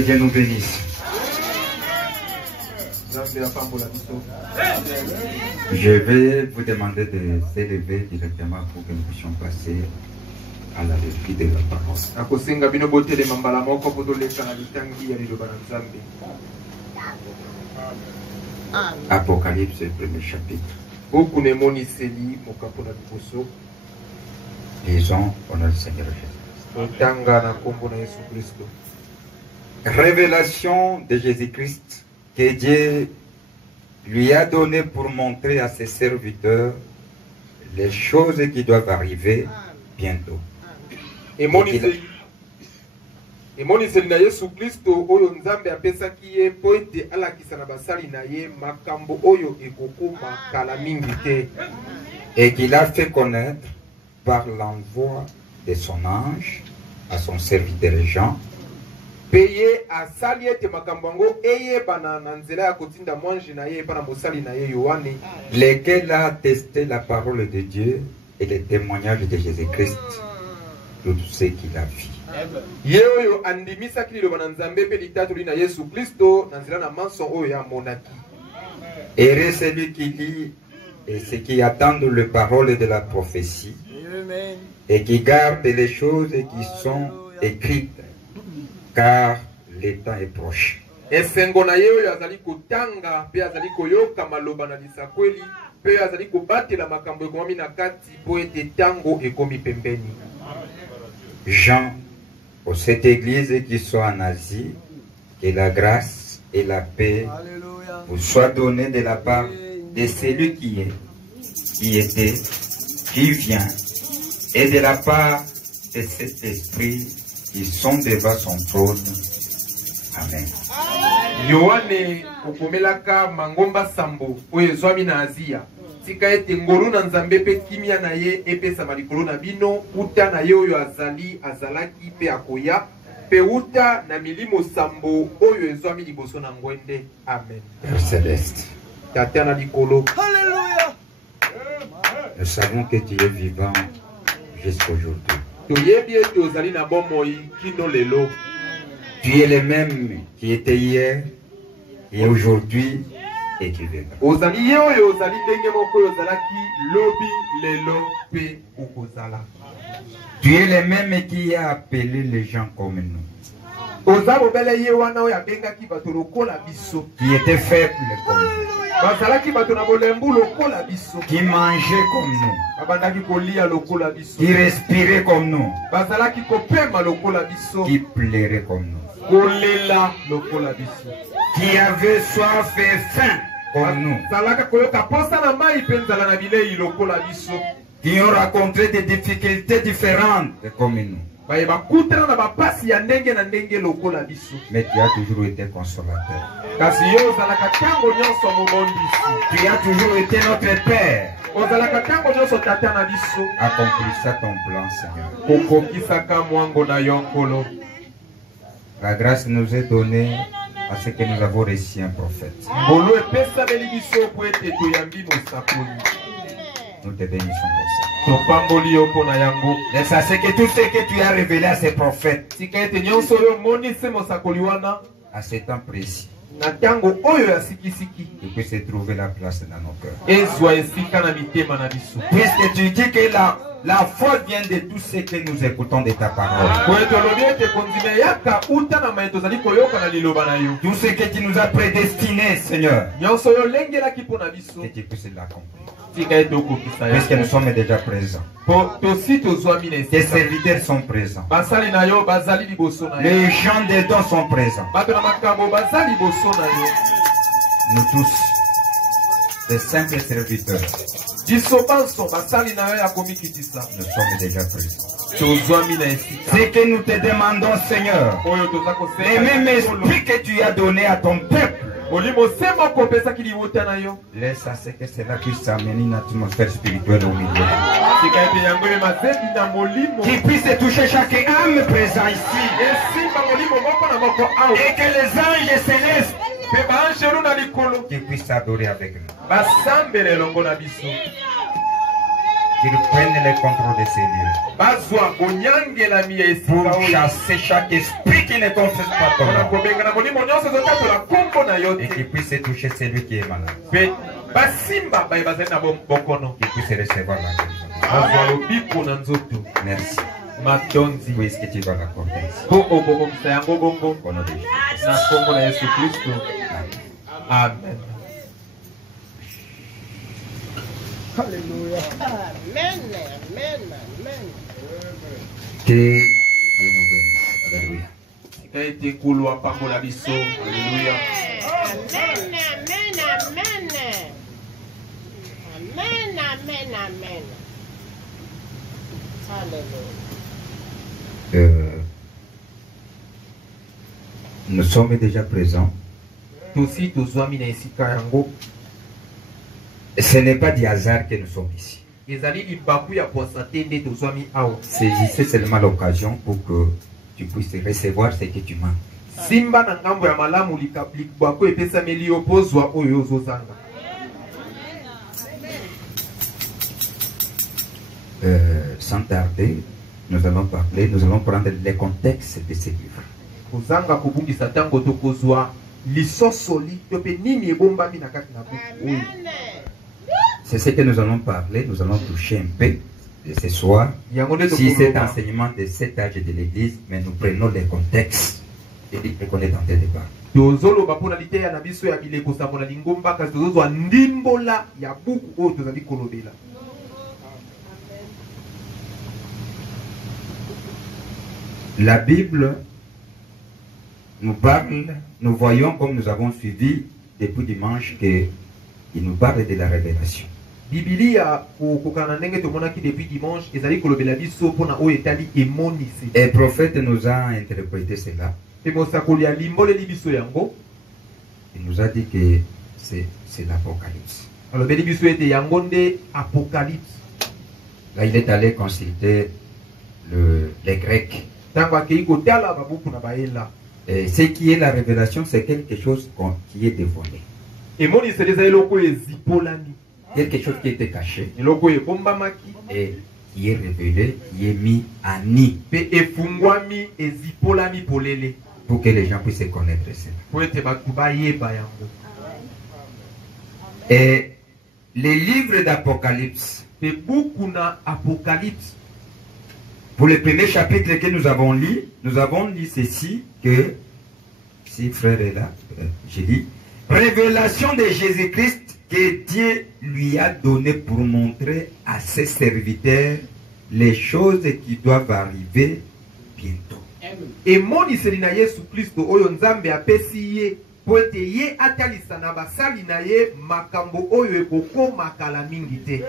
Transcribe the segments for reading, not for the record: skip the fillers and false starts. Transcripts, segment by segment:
Que Dieu nous bénisse. Je vais vous demander de s'élever directement pour que nous puissions passer à la lecture de la parole. Apocalypse, le premier chapitre. Lisons au nom du Seigneur Jésus. Révélation de Jésus-Christ que Dieu lui a donné pour montrer à ses serviteurs les choses qui doivent arriver bientôt. Emoniseli na Yesu Kristo oyo Nzambe apesaki ye po ete alakisa na basali na ye makambo oyo ekokoma kala mingi te. Et qu'il a fait connaître par l'envoi de son ange à son serviteur Jean, peye asali ete makambo yango eyebana na nzela ya kotinda mwanji na ye epa na mosali na ye Yohane, lequel a attesté la parole de Dieu et le témoignage de Jésus-Christ, tout ce qu'il a vu. Ye oyo andimisaki liloba na Nzambe pe litatoli na Yesu Kristo na nzela na manso oyo ya monaki. Heureux celui qui lit et ceux qui attendent les paroles de la prophétie et qui gardent les choses qui sont écrites, car le temps est proche. Esengo na ye oyo azali kotanga pe azali koyoka maloba na lisakweli pe azali kobatela makambo ekomami na kati po ete tango ekomi pembeni. Jean, pour cette église qui soit en Asie, que la grâce et la paix vous soient données de la part de celui qui est, qui était, qui vient, et de la part de cet esprit qui sont devant son trône. Amen. Yohane okomelaka mangomba sambo oyo ezwami na Azia. Tika ete ngolu na Nzambe pe kimia na ye epesa malikolo na bino uta na ye oyo azalaki pe akoya pe uta na milimo sambo oyo ezwami liboso na ngwende. Amen. Père Céleste, Tata likolo. Alléluia. Nous savons que tu es vivant jusqu'aujourd'hui. Toyebi ete ozali na bomoi kino lelo. Tu es le même qui était hier et aujourd'hui et qui viendra. Ozali ye oyo ozali ndenge moko oyo ozalaki lobi lelo pe ukozala. Tu es le même qui a appelé les gens comme nous. Ozabobele ye wana oyo abengaki bato lokola biso. Qui étaient faibles comme nous. Bazalaki bato na bolembu lokola biso. Qui mangeaient comme nous. Babandaki kolia lokola biso. Qui respiraient comme nous. Bazalaki kopema lokola biso. Qui pleuraient comme nous. Kolela lokola biso. Qui avaient soif et faim comme nous. Bazalaka koyoka posa na mai pe nzala na bilei lokola biso. Qui ont rencontré des difficultés différentes comme nous. Baye bakutana na bapasi ya ndenge na ndenge lokola biso. Mais tu as toujours été consolateur. Kasi yo ozalaka tango nyonso mobondisi. Tu as toujours été notre Père. Ozalaka tango nyonso tata na biso. Accomplissez ton plan, Seigneur. Kokokisaka mwango na yo nkolo. La grâce nous est donnée parce que nous avons reçu un prophète. Ngolo epesameli biso po ete toyambi mosakoli. Nous te bénissons pour ça. Topamboli yo pona yango. Mais ça c'est que tout ce que tu as révélé à ces prophètes, Tika ete nyonso yo monisi mosakoli wana. à ce temps précis, Na tango oyo ya sikisiki. tu puisses trouver la place dans nos cœurs. Ezwa esika na mitema na biso. Puisque tu dis que la foi vient de tout ce que nous écoutons de ta parole. Po ete olobi ete kondima yaka uta na mai tozali koyoka na liloba na yo. Tout ce que tu nous as prédestiné, Seigneur, Nyonso yo lengelaki po na biso. que tu puisses l'accomplir. Tika ete okokisa Puisque nous yango. sommes déjà présents. Po tosi tozwami na Tes esika. serviteurs sont présents. Basali na yo bazali liboso na yo. Les gens des dons sont présents. Bato na makambo bazali liboso na yo. Nous tous, des simples serviteurs, Biso banso basali na yo ya komikitisa. nous sommes déjà présents. Tozwami na esika. Ce que nous te demandons, Seigneur, Oyo toza le même esprit que tu as donné à ton peuple, Molimo sema kopesaki liwota na yo. laisse à ce que cela puisse amener une atmosphère spirituelle au milieu. Tika ete yango emazebi na molimo. Qui puisse toucher chaque âme présent ici. Esimba molimo moko na moko awa. Et que les anges célestes Pe baanjelu na likolo. qui puissent adorer avec nous. Basambele elongo na biso. qu'ils prennent le contrôle de ces lieux. Pour chasser chaque esprit qui ne confesse pas ton nom. Et qui puisse toucher celui qui est malade. Qui puisse recevoir la guérison. Merci. Puisque tu vas l'accorder. Au nom de Jésus. Amen. Alléluia. Amen. Amen. Amen. Que Dieu nous bénisse. Alléluia. Alléluia. Amen. Amen. Amen. Amen. Amen. Amen. Alléluia. Nous sommes déjà présents. Ce n'est pas du hasard que nous sommes ici. Saisissez seulement l'occasion pour que tu puisses recevoir ce que tu manques. Sans tarder, nous allons prendre le contexte de ce livre. C'est ce que nous allons parler, nous allons toucher un peu ce soir. Si cet enseignement de cet âge de l'Église, mais nous prenons le contexte et qu'on est en train de parler. La Bible nous parle, nous voyons comme nous avons suivi depuis dimanche qu'il nous parle de la révélation. Biblia kokokana ndenge tomonaki depuis dimanche ezali kolobela biso pona oyo etali emonisi. Et le prophète nous a interprété cela. Pe mosakoli alimboleli biso yango. Il nous a dit que c'est l'Apocalypse. Alobeli biso ete yango nde Apocalypse. Là il est allé consulter les Grecs. Tango akei kotala babuku na baela. Et ce qui est la révélation, c'est quelque chose qui est dévoilé. Emonisi ezali eloko ezipolani. Quelque chose qui était caché et qui est révélé, qui est mis à nu pour que les gens puissent connaître cela. Et les livres d'Apocalypse, pour le premier chapitre que nous avons lu ceci, que, si frère est là, j'ai dit, révélation de Jésus-Christ que Dieu lui a donné pour montrer à ses serviteurs les choses qui doivent arriver bientôt. Et moniseli na Yesu Kristo oyo Nzambe apesi ye po ete ye atalisa na basali na ye makambo oyo ekokoma kala mingi te.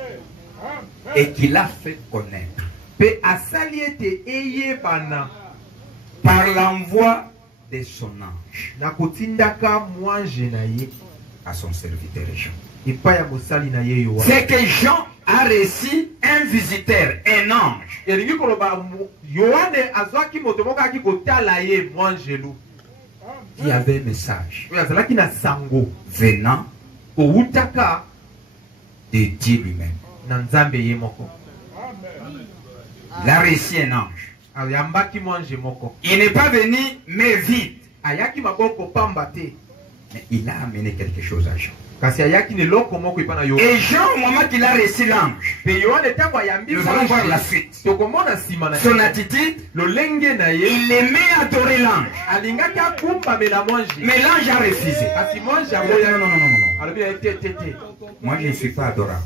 Et qu'il a fait connaître pe asali ete eyebana par l'envoi de son ange na kotindaka mwanje na ye à son serviteur Jean. C'est que Jean a reçu un visiteur, un ange. Qui avait un message venant de Dieu lui-même. Il a reçu un ange. Il n'est pas venu mais vide. Mais il a amené quelque chose à Jean. Et Jean, au moment qu'il a reçu l'ange, nous allons voir la suite. Son attitude, il aimait adorer l'ange. Mais l'ange a refusé. Non. Moi, je ne suis pas adorable.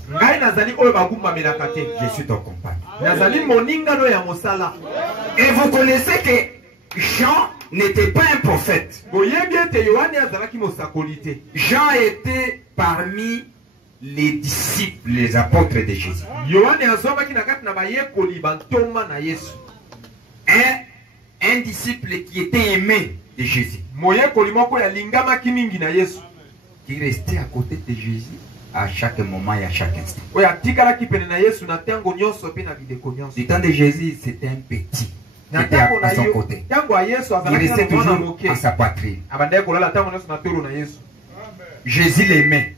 Je suis ton compagnon. Et vous connaissez que Jean n'était pas un prophète. Jean était parmi les disciples, les apôtres de Jésus. Un disciple qui était aimé de Jésus. Qui restait à côté de Jésus à chaque moment et à chaque instant. Du temps de Jésus, c'était un petit. Il était à son côté. Il restait toujours à sa poitrine. Jésus l'aimait.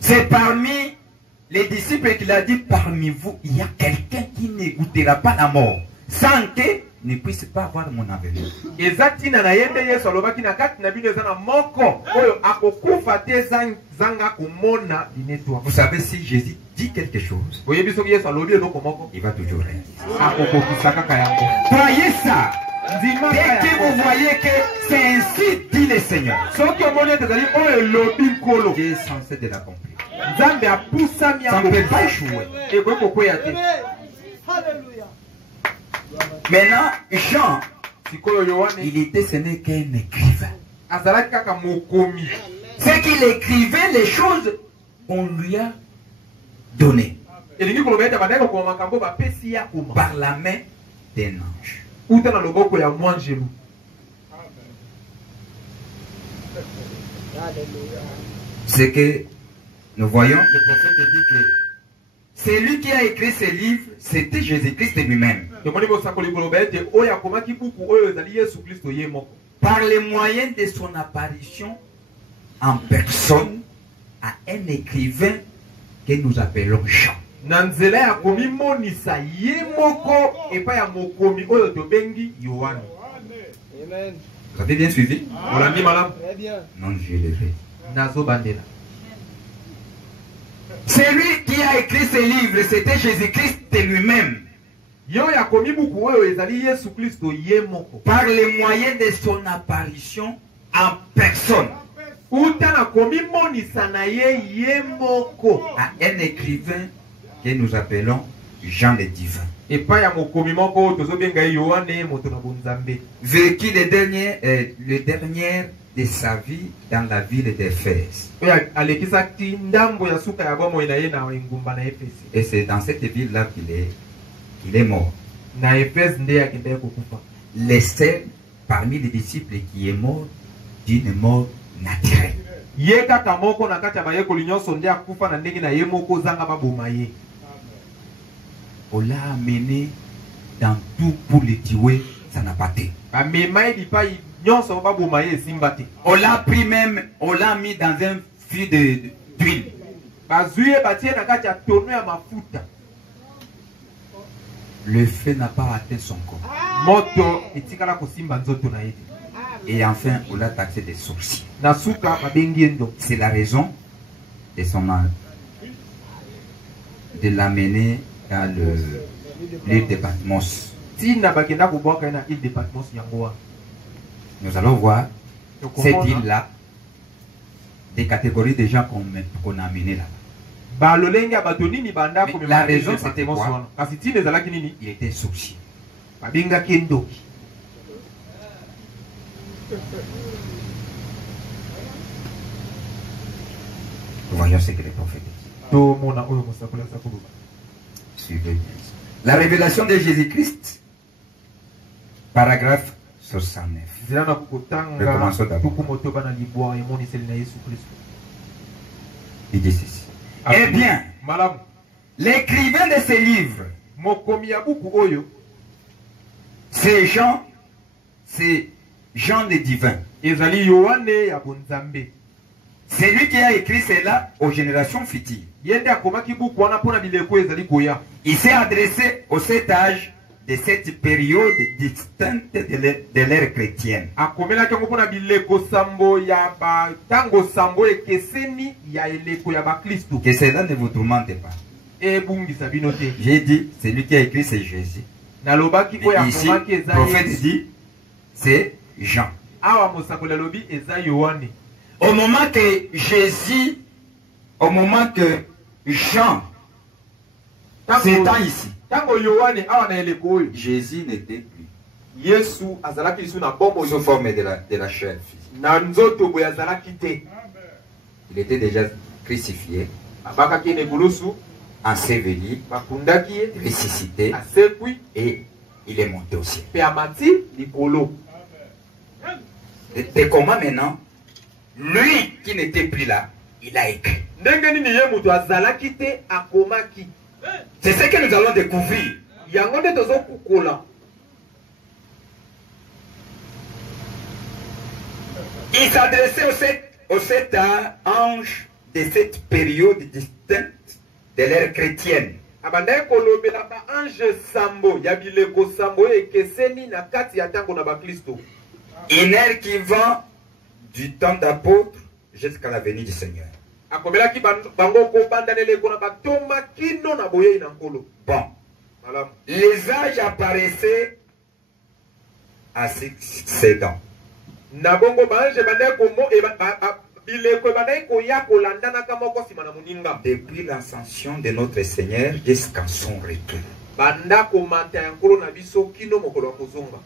C'est parmi les disciples qu'il a dit, parmi vous, il y a quelqu'un qui ne goûtera pas la mort, sans que ne puisse pas avoir mon avenir. Vous savez, si Jésus dit quelque chose, il va toujours réaliser. Croyez ça. Dès que vous voyez que c'est ainsi dit le Seigneur, Dieu est censé de l'accomplir. Ça ne peut pas échouer. Maintenant, Jean, il était ce n'est qu'un écrivain. C'est qu'il écrivait les choses qu'on lui a données par la main d'un ange. C'est que nous voyons, le prophète dit que c'est lui qui a écrit ce livre, c'était Jésus-Christ lui-même. Par les moyens de son apparition en personne à un écrivain que nous appelons Jean. Vous avez bien suivi? Non, je l'ai fait. C'est lui qui a écrit ce livre, c'était Jésus-Christ lui-même. Par les moyens de son apparition en personne à un écrivain que nous appelons Jean le Divin. Vécu le dernier de sa vie dans la ville d'Éphèse. Et c'est dans cette ville-là qu'il est mort. Le seul parmi les disciples qui est mort d'une mort naturelle. On l'a amené dans tout pour le tuer, ça n'a pas été. On l'a pris même, on l'a mis dans un fût d'huile. Le feu n'a pas atteint son corps. Et enfin, on l'a taxé de sorcier. C'est la raison de son âge de l'amener dans l'île de Patmos. Nous allons voir cette île-là, des catégories de gens qu'on a amenés là. La raison c'était quoi? Il était sorcier. Voyons ce que les prophètes disent. Suivez bien. La révélation de Jésus-Christ, paragraphe 69. Recommençons d'abord. Il dit ceci. Eh bien, l'écrivain de ces livres, c'est Jean le Divin. C'est lui qui a écrit cela aux générations futures. Il s'est adressé aux 7 âges de cette période distincte de l'ère chrétienne. Que cela ne vous tourmente pas. J'ai dit, c'est lui qui a écrit, c'est Jésus. Et ici, le prophète dit, c'est Jean. Au moment que Jésus, au moment que Jean s'étend ici, Jésus n'était plus sous forme de la chair physique. Il était déjà crucifié, enseveli, ressuscité, et il est monté au ciel. Et comment maintenant, lui qui n'était plus là, il a écrit. C'est ce que nous allons découvrir. Il s'adressait aux 7 anges de cette période distincte de l'ère chrétienne. Abandai kolobela ba ange sambo ya bileko sambo ekeseni na kati ya tango na ba Kristo. Une ère qui va du temps d'apôtre jusqu'à la venue du Seigneur. Akomela ki bango ko bandanele ko na batomba kino na boye na nkolo. Bon. Malam. Les âges apparaissaient à succédant. Na bongo ba ange bandai ko mo bileko bandai ko ya ko landana kama ko simana muninga. Depuis l'ascension de notre Seigneur jusqu'à son retour. Banda ko manta ya nkolo na biso kino mokolo kozonga.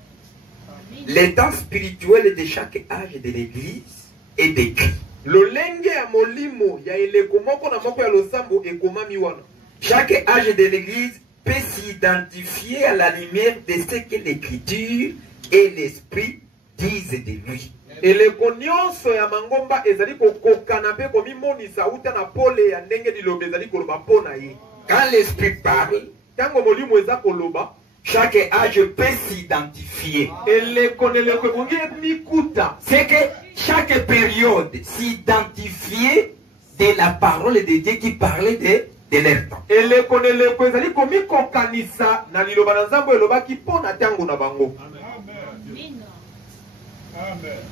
L'état spirituel de chaque âge de l'Église est décrit. Lolenge ya molimo ya eleko moko na moko ya losambo ekomami wana. Chaque âge de l'Église peut s'identifier à la lumière de ce que l'Écriture et l'Esprit disent de lui. Eleko nyonso ya mangomba ezali kokokana pe komimonisa uta na pole ya ndenge liloba ezali koloba pona ye. Quand l'Esprit parle, Tango molimo eza koloba, chaque âge peut s'identifier. eleko neleko ebongi mikuta. C'est que chaque période s'identifiait de la parole de Dieu qui parlait de leur temps. Eleko neleko ezali komikokanisa na liloba na nzambo elobaki pona tango na bango.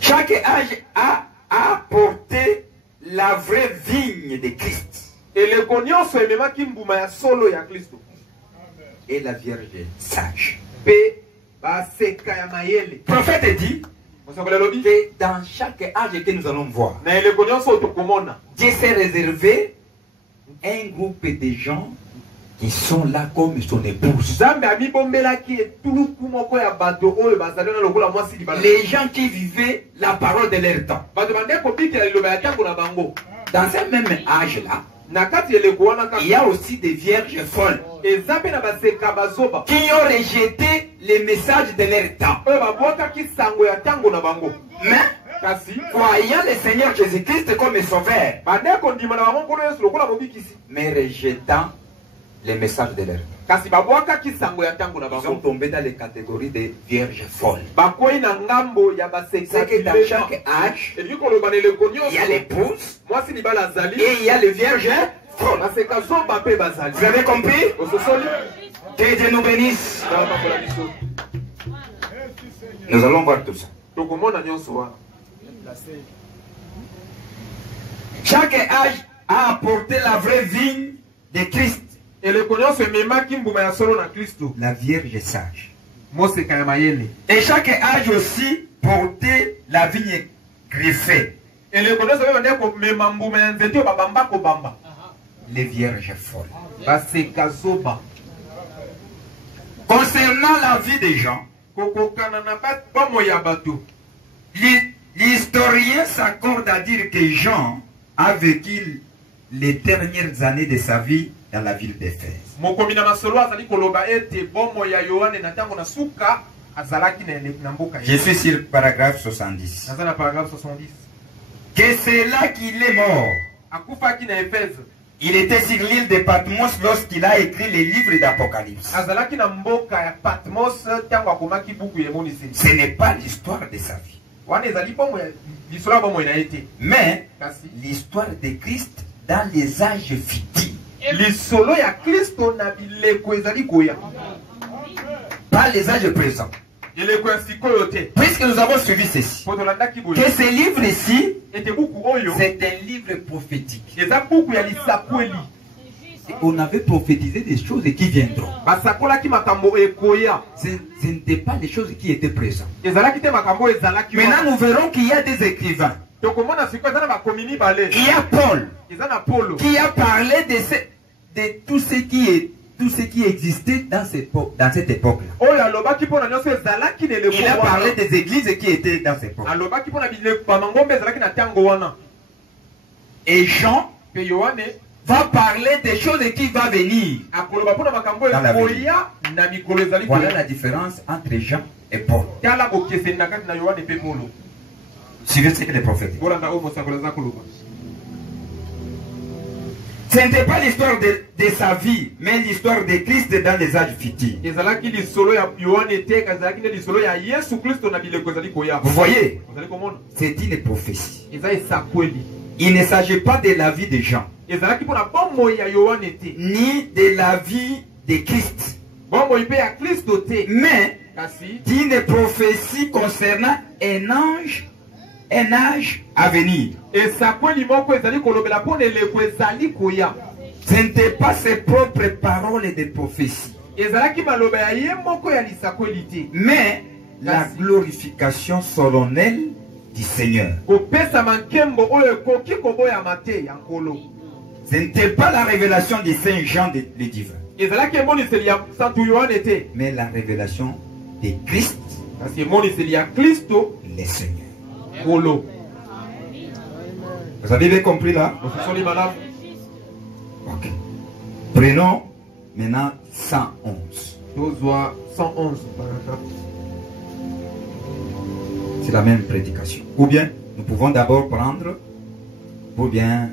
Chaque âge a apporté la vraie vigne de Christ Eleko nyonso ememaki mbuma ya solo ya Kristo. et la Vierge sage. Pe baseka ya mayele. Le prophète dit que dans chaque âge que nous allons voir, Na eleko nyonso tokomona. Dieu s'est réservé un groupe de gens qui sont là comme son épouse. Zambe amibombelaki etuluku moko ya bato oyo bazali na lokola mwasi libala. Les gens qui vivaient la parole de leur temps. Bato bande kobikela liloba ya tango na bango. Dans ce même âge-là, Na kati eleko wana kaka. il y a aussi des vierges folles Eza pe na baseka bazoba. qui ont rejeté les messages de leur temps. Oyo babwakaki sango ya tango na bango. Mais, Kasi croyant le Seigneur Jésus-Christ comme sauveur, bande kondima na bango nkolo Yesu lokola mobikisi. mais rejetant les messages de leur temps. Kasi babwakaki sango ya tango na Ils sont bango. tombés dans les catégories des vierges folles. Bakoyi na ngambo ya baseka. C'est que dans chaque âge, Elingi koloba na eleko il y a nyonso. l'épouse Mwasi libala azali. et il y a les vierges folles. Baseka zoba pe bazali. Vous avez compris? Ososoli. Que Dieu nous bénisse. Na bakola biso. Nous allons voir tout ça. Tokomona nyonso wana. Chaque âge a apporté la vraie vigne de Christ, Eleko nyonso ememaki mbuma ya solo na Kristo. la Vierge sage. Moseka ya mayele. Et chaque âge aussi portait la vigne griffée, Eleko nyonso pe bande komema mbuma ya nzete oyo babamba kobamba. les vierges folles. Baseka zoba. Concernant la vie des gens, Kokokana na bomo ya bato. l'historien s'accorde à dire que Jean a vécu les dernières années de sa vie dans la ville d'Éphèse. Mokomi na masolo azali koloba ete bomo ya Yohane na tango na suka azalaki na mboka. Je suis sur le paragraphe 70. Naza na paragraphe 70. Que c'est là qu'il est mort. Akufaki na Éphèse. Il était sur l'île de Patmos lorsqu'il a écrit les livres d'Apocalypse. Azalaki na mboka ya Patmos tango akomaki buku ya Moniseli. Ce n'est pas l'histoire de sa vie, Wana ezali bomo ya lisolo bomo ina ete. mais Kasi l'histoire de Christ dans les âges futurs. lisolo ya Kristo na bileko ezali koya. Pas les âges présents. Eleko ya sikoyo te. Puisque nous avons suivi ceci, Potolandaki boye. que ce livre-ci, Ete buku oyo c'est un livre prophétique. eza buku ya lisakweli. Et on avait prophétisé des choses qui viendront. Basakolaki makambo ekoya. Ce n'étaient pas des choses qui étaient présentes. Ezalaki te makambo ezalaki. Maintenant, nous verrons qu'il y a des écrivains. Tokomona sikoyo eza na bakomi mibale. Il y a Paul Eza na Polo. qui a parlé de tout ce qui existait dans cette époque-là. Oyo alobaki mpona nyonso ezalaki na eleko Il a parlé wana. des églises qui étaient dans cette époque. Alobaki mpona bileko bamangombe ezalaki na ntango wana. Et Jean Pe Yohane va parler des choses qui vont venir. akoloba mpona makambo Dans la ekoya na mikolo ezali Voilà koya. la différence entre Jean et Paul. Tala bokeseni na kati na Yohane pe Polo. Suivez ce que les prophètes disent. Bolanda oyo mosakoli aza koloba. Ce n'était pas l'histoire de sa vie, mais l'histoire de Christ dans les âges futurs. Ezalaki lisolo ya Yohane te ezalaki nde lisolo ya Yesu Kristo na bileko ezali koya. Vous voyez, Ozali komona. c'est une prophétie. Eza esakweli. Il ne s'agit pas de la vie de Jean. ezalaki mpona bomoi ya Yohane te, ni de la vie de Christ, bomoi mpe ya Kristo te, mais kasi d'une prophétie concernant un âge à venir. esakweli moko ezali kolobela mpona eleko ezali koya. Ce n'était pas ses propres paroles de prophétie, ezalaki maloba ya ye moko ya lisakweli te, mais la glorification solennelle du Seigneur. kopesama nkembo oyo ekoki koboyama te ya nkolo. Ce n'était pas la révélation de Saint Jean le divin, ezalaki emoniseli ya santu Yohane te, mais la révélation de Christ, kasi emoniseli ya Kristo le Seigneur. nkolo. Vous avez bien compris là? ososoli malamu. Ok. Prenons maintenant 111. tozwa 111 paragraphe. C'est la même prédication. Ou bien, nous pouvons d'abord prendre, ou bien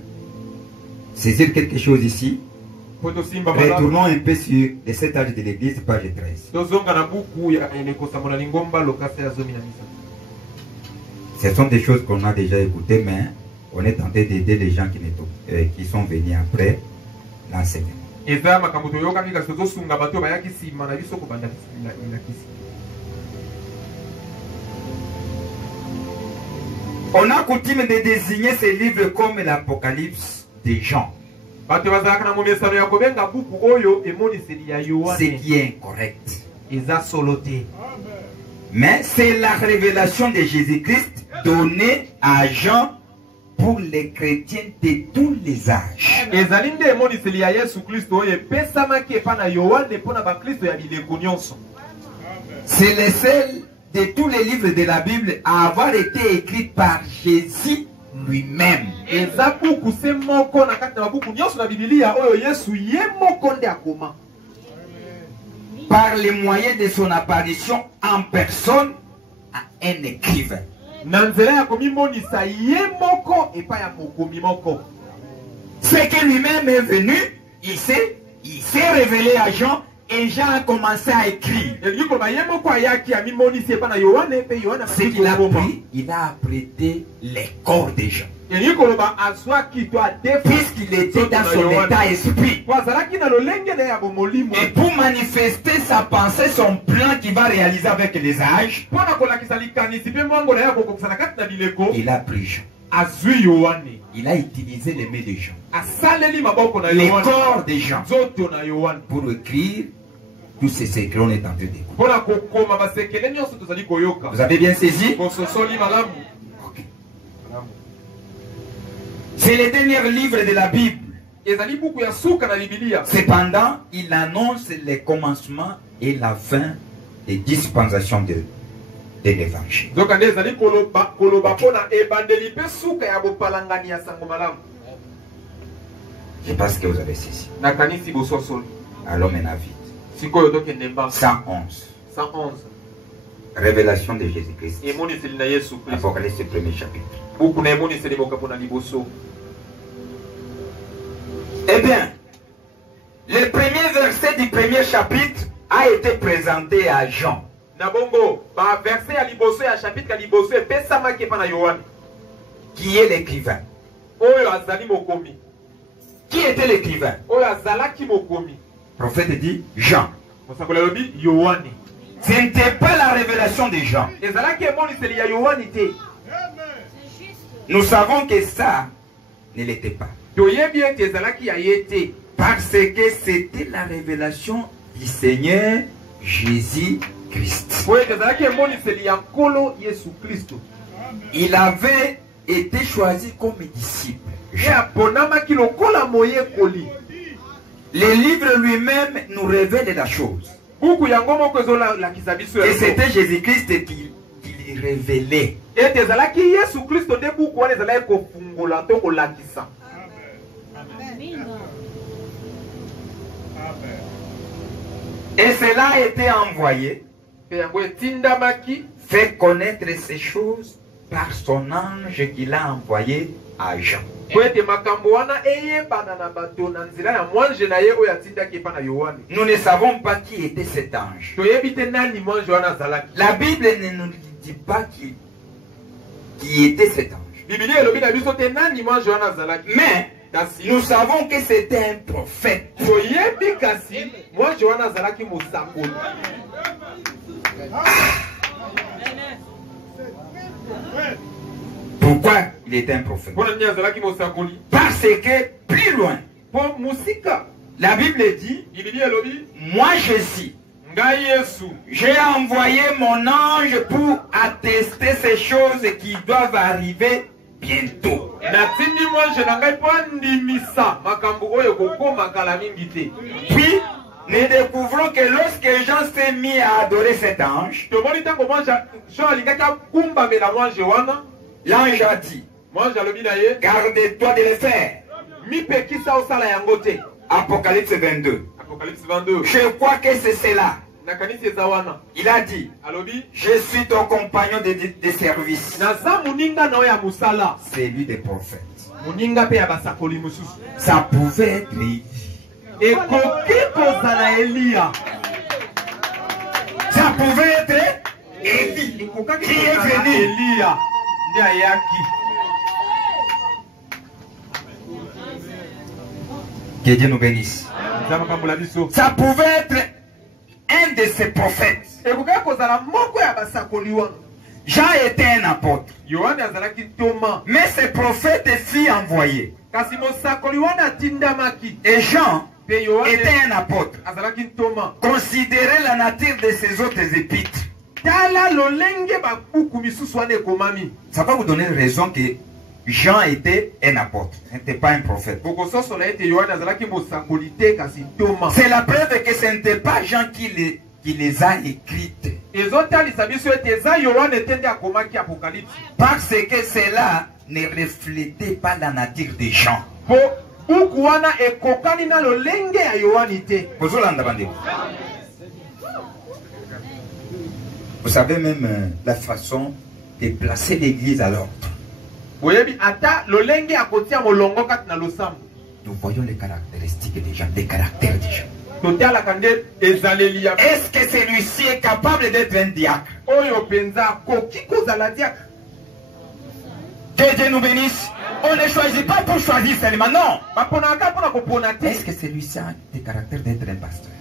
saisir quelque chose ici. Po tosimba malamu. Retournons un peu sur les 7 âges de l'Église, page 13. tozonga na buku ya eleko samona lingomba lokasa ya zomi na misa. Ce sont des choses qu'on a déjà écoutées, mais on est tenté d'aider les gens qui sont venus après l'enseignement. eza makambo toyokaki kasi tozosunga bato bayaki nsima na biso kobanda elakisi. On a coutume de désigner ces livres comme l'Apocalypse de Jean, bato bazalaka na momesano ya kobenga buku oyo emoniseli ya ce Yohane. qui est incorrect. eza solo te, Mais c'est la révélation de Jésus-Christ donnée à Jean pour les chrétiens de tous les âges. ezali nde emoniseli ya Yesu Kristo oyo epesamaki epa na Yohane mpona bakristo ya bileko nyonso. C'est le seul de tous les livres de la Bible à avoir été écrit par Jésus lui-même. eza buku se moko na kati na babuku nyonso na bibilia oyo Yesu ye moko nde akoma, Par les moyens de son apparition en personne à un écrivain. na nzela ya komimonisa ye moko epai ya mokomi moko. C'est que lui-même est venu, il s'est révélé à Jean et Jean a commencé à écrire. elingi koloba ye moko ayaki amimonisi epai na Yohane mpe Yohane Ce qu'il a pris, il a apprêté les corps des gens. elingi koloba azwaki to adefa Puisqu'il était dans son état esprit. po azalaki na lolenge na ye ya bomolimo Et pour manifester sa pensée, son plan qu'il va réaliser avec les âges, mpona kolakisa likanisi mpe mwango na ye akokokisa na kati na bileko, il a pris Jean. azwi Yohane, Il a utilisé les mains de Jean, asaleli maboko na les Yohane, corps de Jean, nzoto na Yohane, pour écrire tous ces secrets qu'on est en train d'écouter. mpona kokoma basekele nyonso tozali koyoka. Vous avez bien saisi? kososoli malamu. Ok. C'est le dernier livre de la Bible. ezali buku ya suka na bibilia, Cependant, il annonce le commencement et la fin des dispensations de l'évangile. nzoka nde ezali koloba mpona ebandeli mpe suka ya bopalangani ya sango malamu. Je pense que vous avez saisi. nakanisi bososoli. Alors maintenant, vite. sikoyo tokende mbango 111. 111 Révélation de Jésus-Christ. emoniseli na Yesu Kristo, Apocalypse, premier chapitre. buku na emoniseli mokambo na liboso. Eh bien, le premier verset du premier chapitre a été présenté à Jean. na bongo baverse ya liboso ya chapitre ya liboso epesamaki epa na Yohane Qui est l'écrivain? oyo azali mokomi, Qui était l'écrivain? oyo azalaki mokomi. Le prophète dit Jean. mosakoli alobi Yohane. Ce n'était pas la révélation de Jean. ezalaki emoniseli ya Yohane te. Nous savons que ça ne l'était pas. toyebi ete ezalaki ya ye te, Parce que c'était la révélation du Seigneur Jésus-Christ. po ete ezalaki emoniseli ya nkolo Yesu Kristo. Il avait été choisi comme disciple. ye aponamaki lokola moyekoli. Le livre lui-même nous révèle la chose. buku yango moko ezolakisa biso Et yango. c'était Jésus-Christ qui révélait. ete ezalaki Yesu Kristo nde buku wana ezalaki kofungola to kolakisa. Et cela a été envoyé, mpe yango etindamaki fait connaître ces choses par son ange qu'il a envoyé à Jean. po ete makambo wana eyebana na bato na nzela ya mwanje na ye oyo atindaki epa na Yohane. Nous ne savons pas qui était cet ange. toyebi te nani mwanje wana azalaki. La Bible ne nous dit pas qui était cet ange. bibilia elobi na biso te nani mwanje wana azalaki. Mais Nous savons que c'était un prophète. Moi, Johanna Zalaki Mosakoli. Pourquoi il était un prophète? Parce que plus loin, la Bible dit, moi Jésus, j'ai envoyé mon ange pour attester ces choses qui doivent arriver bientôt. Puis, nous découvrons que lorsque Jean s'est mis à adorer cet ange, l'ange a dit, garde-toi de le faire. Apocalypse 22. Je crois que c'est cela. Il a dit, je suis ton compagnon de service. C'est lui des prophètes. Ça pouvait être Élie. Ça pouvait être Élie qui est venu. Que Dieu nous bénisse. Ça pouvait être un de ces prophètes. Jean était un apôtre. Mais ces prophètes furent envoyés. Et Jean était un apôtre. Considérez la nature de ces autres épîtres. Ça va vous donner raison que Jean était un apôtre, il n'était pas un prophète. C'est la preuve que ce n'était pas Jean qui les a écrites. Parce que cela ne reflétait pas la nature de Jean. Vous savez même la façon de placer l'église à l'ordre. Nous voyons les caractéristiques des gens, les caractères des gens. Est-ce que celui-ci est capable d'être un diacre? Que Dieu nous bénisse. On ne choisit pas pour choisir seulement, non. Est-ce que celui-ci a des caractères d'être un pasteur?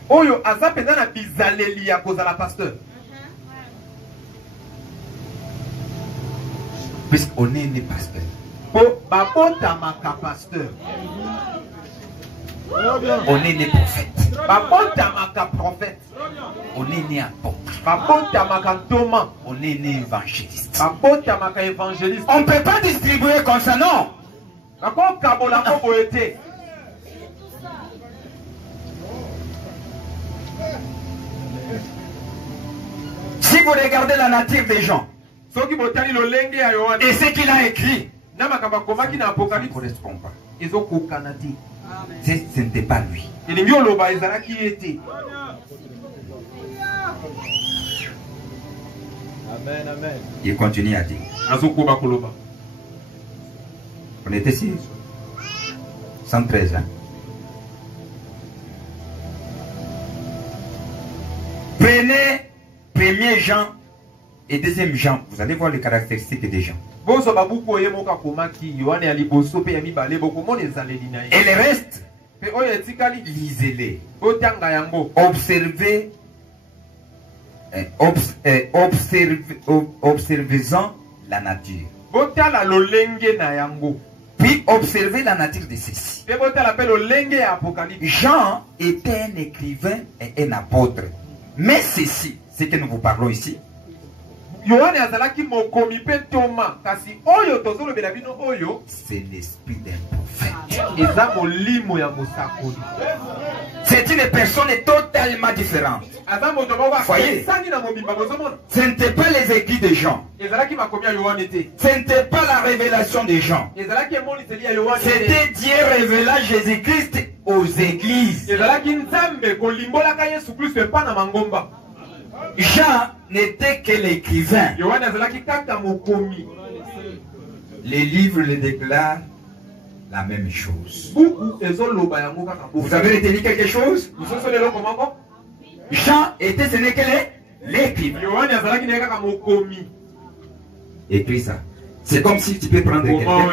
Puisqu'on est né pasteur. On est né prophète. On est né apôtre. On est né évangéliste. On ne peut pas distribuer comme ça, non. Si vous regardez la nature des gens et ce qu'il a écrit, ça ne correspond pas. Ce n'était pas lui. Amen, amen. Il continue à dire. On était ici 113 ans. Prenez 1er Jean et 2e Jean. Vous allez voir les caractéristiques des gens. Et le reste, lisez-les. Observez-en la nature. Puis observez la nature de ceci. Jean était un écrivain et un apôtre. Mais ceci, ce que nous vous parlons ici, c'est l'esprit d'un prophète. C'est une personne totalement différente. Voyez, ce n'était pas les écrits de Jean. Ce n'était pas la révélation de Jean. C'était Dieu révéla Jésus-Christ aux églises. Jean n'était que l'écrivain. Les livres le déclarent la même chose. Vous avez retenu quelque chose? Jean était ce n'est que l'écrivain. Écris ça. C'est comme si tu peux prendre quelqu'un.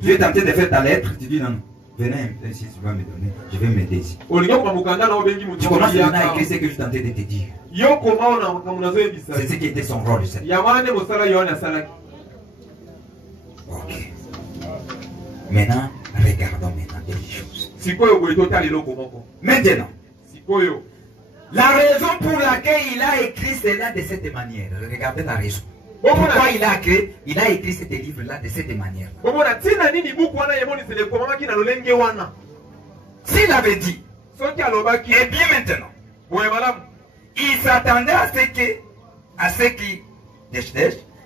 Tu es tenté de faire ta lettre, tu dis non, venez si tu vas me donner, je vais m'aider ici. Tu commences maintenant à écrire ce que je tentais de te dire. C'est ce qui était son rôle. Ok. Maintenant, regardons maintenant les choses. Maintenant, la raison pour laquelle il a écrit cela de cette manière. Regardez la raison. Pourquoi il a écrit ce livre-là de cette manière. S'il avait dit, et bien maintenant, il s'attendait à ce qui,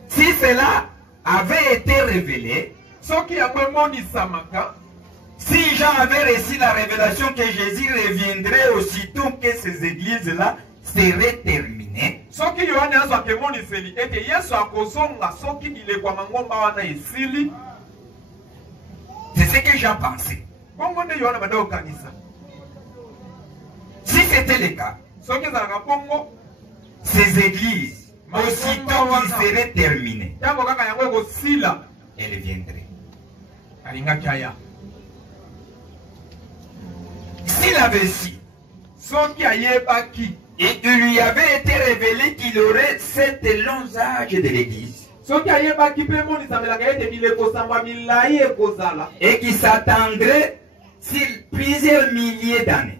si cela avait été révélé, si Jean avait reçu la révélation que Jésus reviendrait aussitôt que ces églises-là seraient terminées, c'est ce que Jean pensait. Si c'était le cas, ces églises, aussitôt qu'ils seraient terminées, elles viendraient. S'il avait su, et il lui avait été révélé qu'il aurait 7 longs âges de l'église, et qu'il s'attendrait sur plusieurs milliers d'années,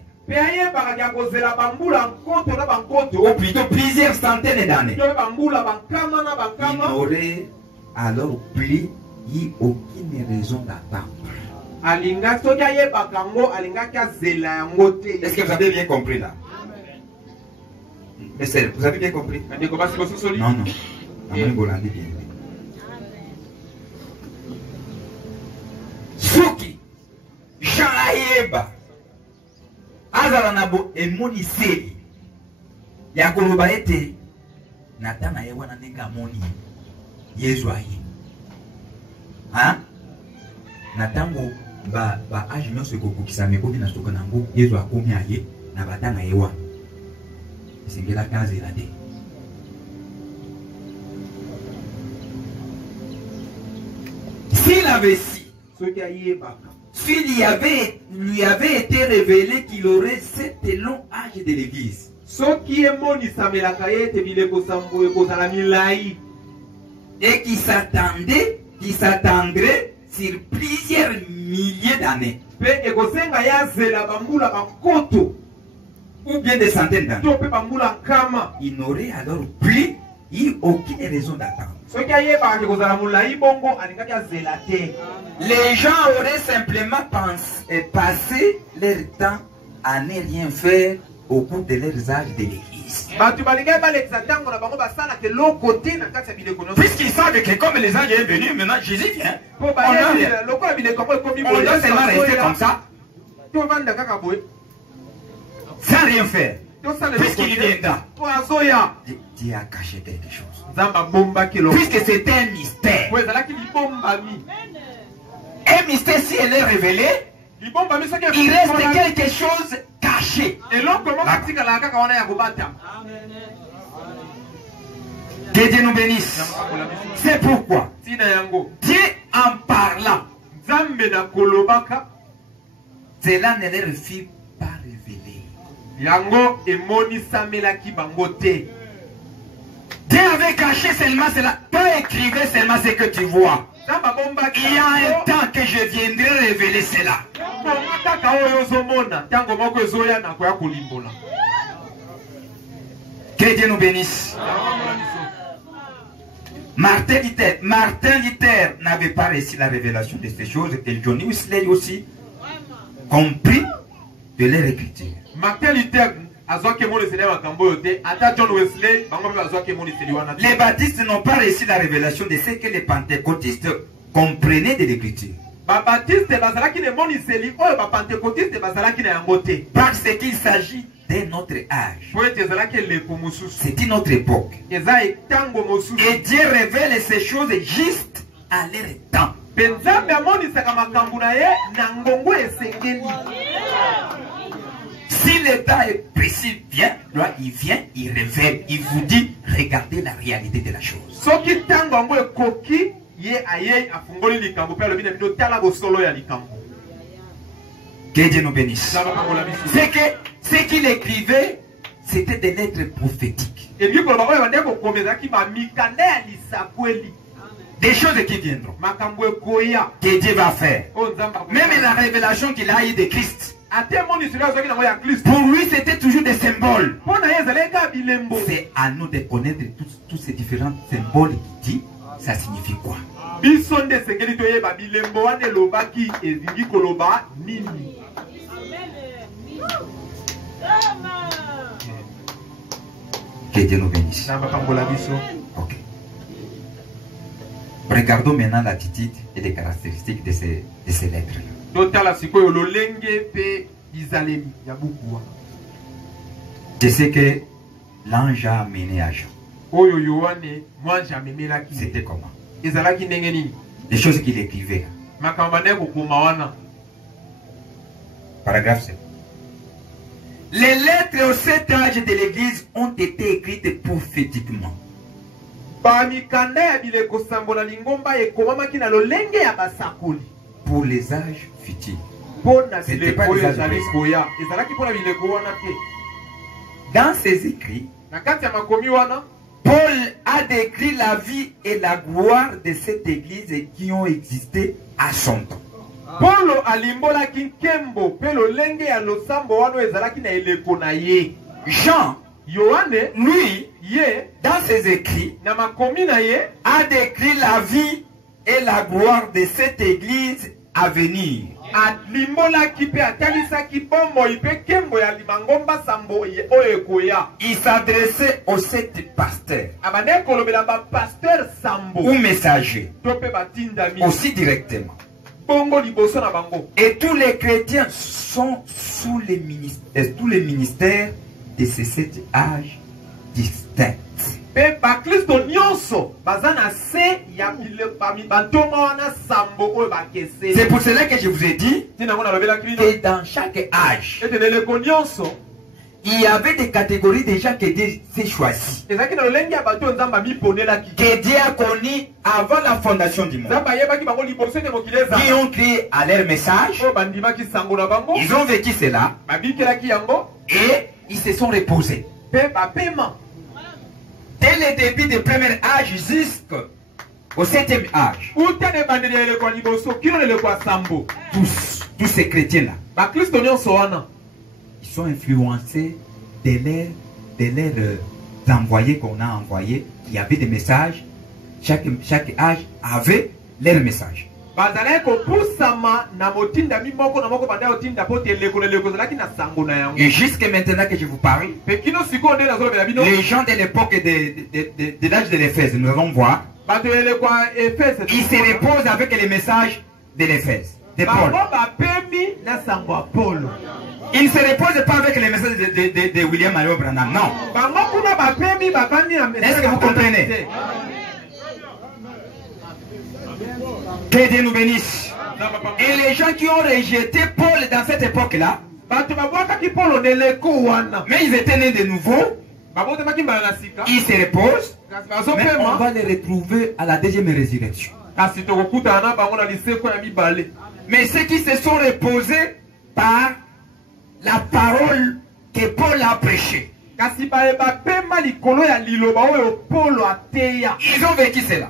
ou plutôt plusieurs centaines d'années, il n'aurait alors plus eu aucune raison d'attendre. Est-ce que vous avez bien compris là? Vous avez bien compris? Non, non. Suki, Jean Ayeba, Azalanabo et Moniseli, Yakoloba ete, Natana Ewana Nenga Moni, Yezuayi. Hein? Natango ba âge nyonso ekokokisa mekoki na soko nango Yesu akomi aye na batanga ewa esengela kazela te. S'il avait si s'il lui avait été révélé qu'il aurait 7 longs âges de l'église, et qu'il s'attendrait sur plusieurs milliers d'années, ou bien des centaines d'années, il n'aurait alors plus eu aucune raison d'attendre. Les gens auraient simplement passé leur temps à ne rien faire au cours de leurs âges de l'église. Puisqu'ils savent que comme les anges sont venus, maintenant Jésus vient. On doit seulement rester comme ça, sans rien faire. Puisqu'il viendra, Dieu a caché quelque chose. Puisque c'est un mystère. Un mystère, si elle est révélée, il reste quelque chose caché. Que Dieu nous bénisse. C'est pourquoi Dieu en parlant, cela ne leur fut pas révélé. Dieu avait caché seulement cela. Toi écrivais seulement ce que tu vois. Il y a un temps que je viendrai révéler cela. Que Dieu nous bénisse. Martin Luther n'avait pas reçu la révélation de ces choses, et Johnny Wesley aussi compris de leur écriture. Martin Luther, les baptistes n'ont pas reçu la révélation de ce que les pentecôtistes comprenaient de l'écriture. Parce qu'il s'agit d'un autre âge. C'est une autre époque. Et Dieu révèle ces choses juste à leur temps. Si le temps est précis, il vient, il révèle, il vous dit, regardez la réalité de la chose. ye aye afungoli likambo pe alobi na bino tala bosolo ya likambo. Que Dieu nous bénisse. Nzambe apakola biso. Ce qu'il écrivait, c'était des lettres prophétiques. Ebi koloba oyo bande kokomezaki ba mikanda ya lisakweli. Des choses qui viendront. Makambo ekoya. Que Dieu va faire. O nzambe apakola. Même la révélation qu'il a eue de Christ. Pour lui, c'était toujours des symboles. C'est à nous de connaître tous ces différents symboles qui dit, ça signifie quoi. Que Dieu nous bénisse. Ok. Regardons maintenant l'attitude et les caractéristiques de ces lettres-là. Je sais que l'ange a amené à Jean. C'était comment? Les choses qu'il écrivait. Paragraphe 7. Les lettres aux 7 âges de l'église ont été écrites prophétiquement. Pour les âges futurs. C'était pas des âges futurs. Dans ses écrits, Paul a décrit la vie et la gloire de cette église qui ont existé à son temps. Paulo alimbola kinkembo pelo lenge ya losambo wano ezalaki na eleko na ye. Jean, Yohane, lui, ye, dans ses écrits, na makomi na ye, a décrit la vie et la gloire de cette église à venir. Alimbola kipe atalisa kibombo ipe kembo ya limangomba sambo ye oyekoya. Il s'adressait aux 7 pasteurs. Abane kolobela ba pasteur sambo. Ou messagers. Tope batindami. Aussi directement. Et tous les chrétiens sont sous les ministères de ces 7 âges distincts. C'est pour cela que je vous ai dit que dans chaque âge, il y avait des catégories de gens que Dieu s'est choisi. Que Dieu a connu avant la fondation du monde. Qui ont crié à leur message. Ils ont vécu cela. Et ils se sont reposés. Dès le début du premier âge jusqu'au 7e âge. Tous ces chrétiens-là. Ils sont influencés de leurs envoyés qu'on a envoyés. Il y avait des messages. Chaque âge avait leur message. Et jusqu'à maintenant que je vous parle, les gens de l'époque de l'âge de l'Éphèse, nous allons voir, ils se reposent avec les messages de l'Éphèse, de Paul. Il ne se repose pas avec les messages de William Mario Branham, non. Est-ce que vous comprenez? Que Dieu nous bénisse. Et les gens qui ont rejeté Paul dans cette époque-là, mais ils étaient nés de nouveau, ils se reposent, mais on va les retrouver à la deuxième résurrection. Mais ceux qui se sont reposés par la parole que Paul a prêchée, ils ont vécu cela.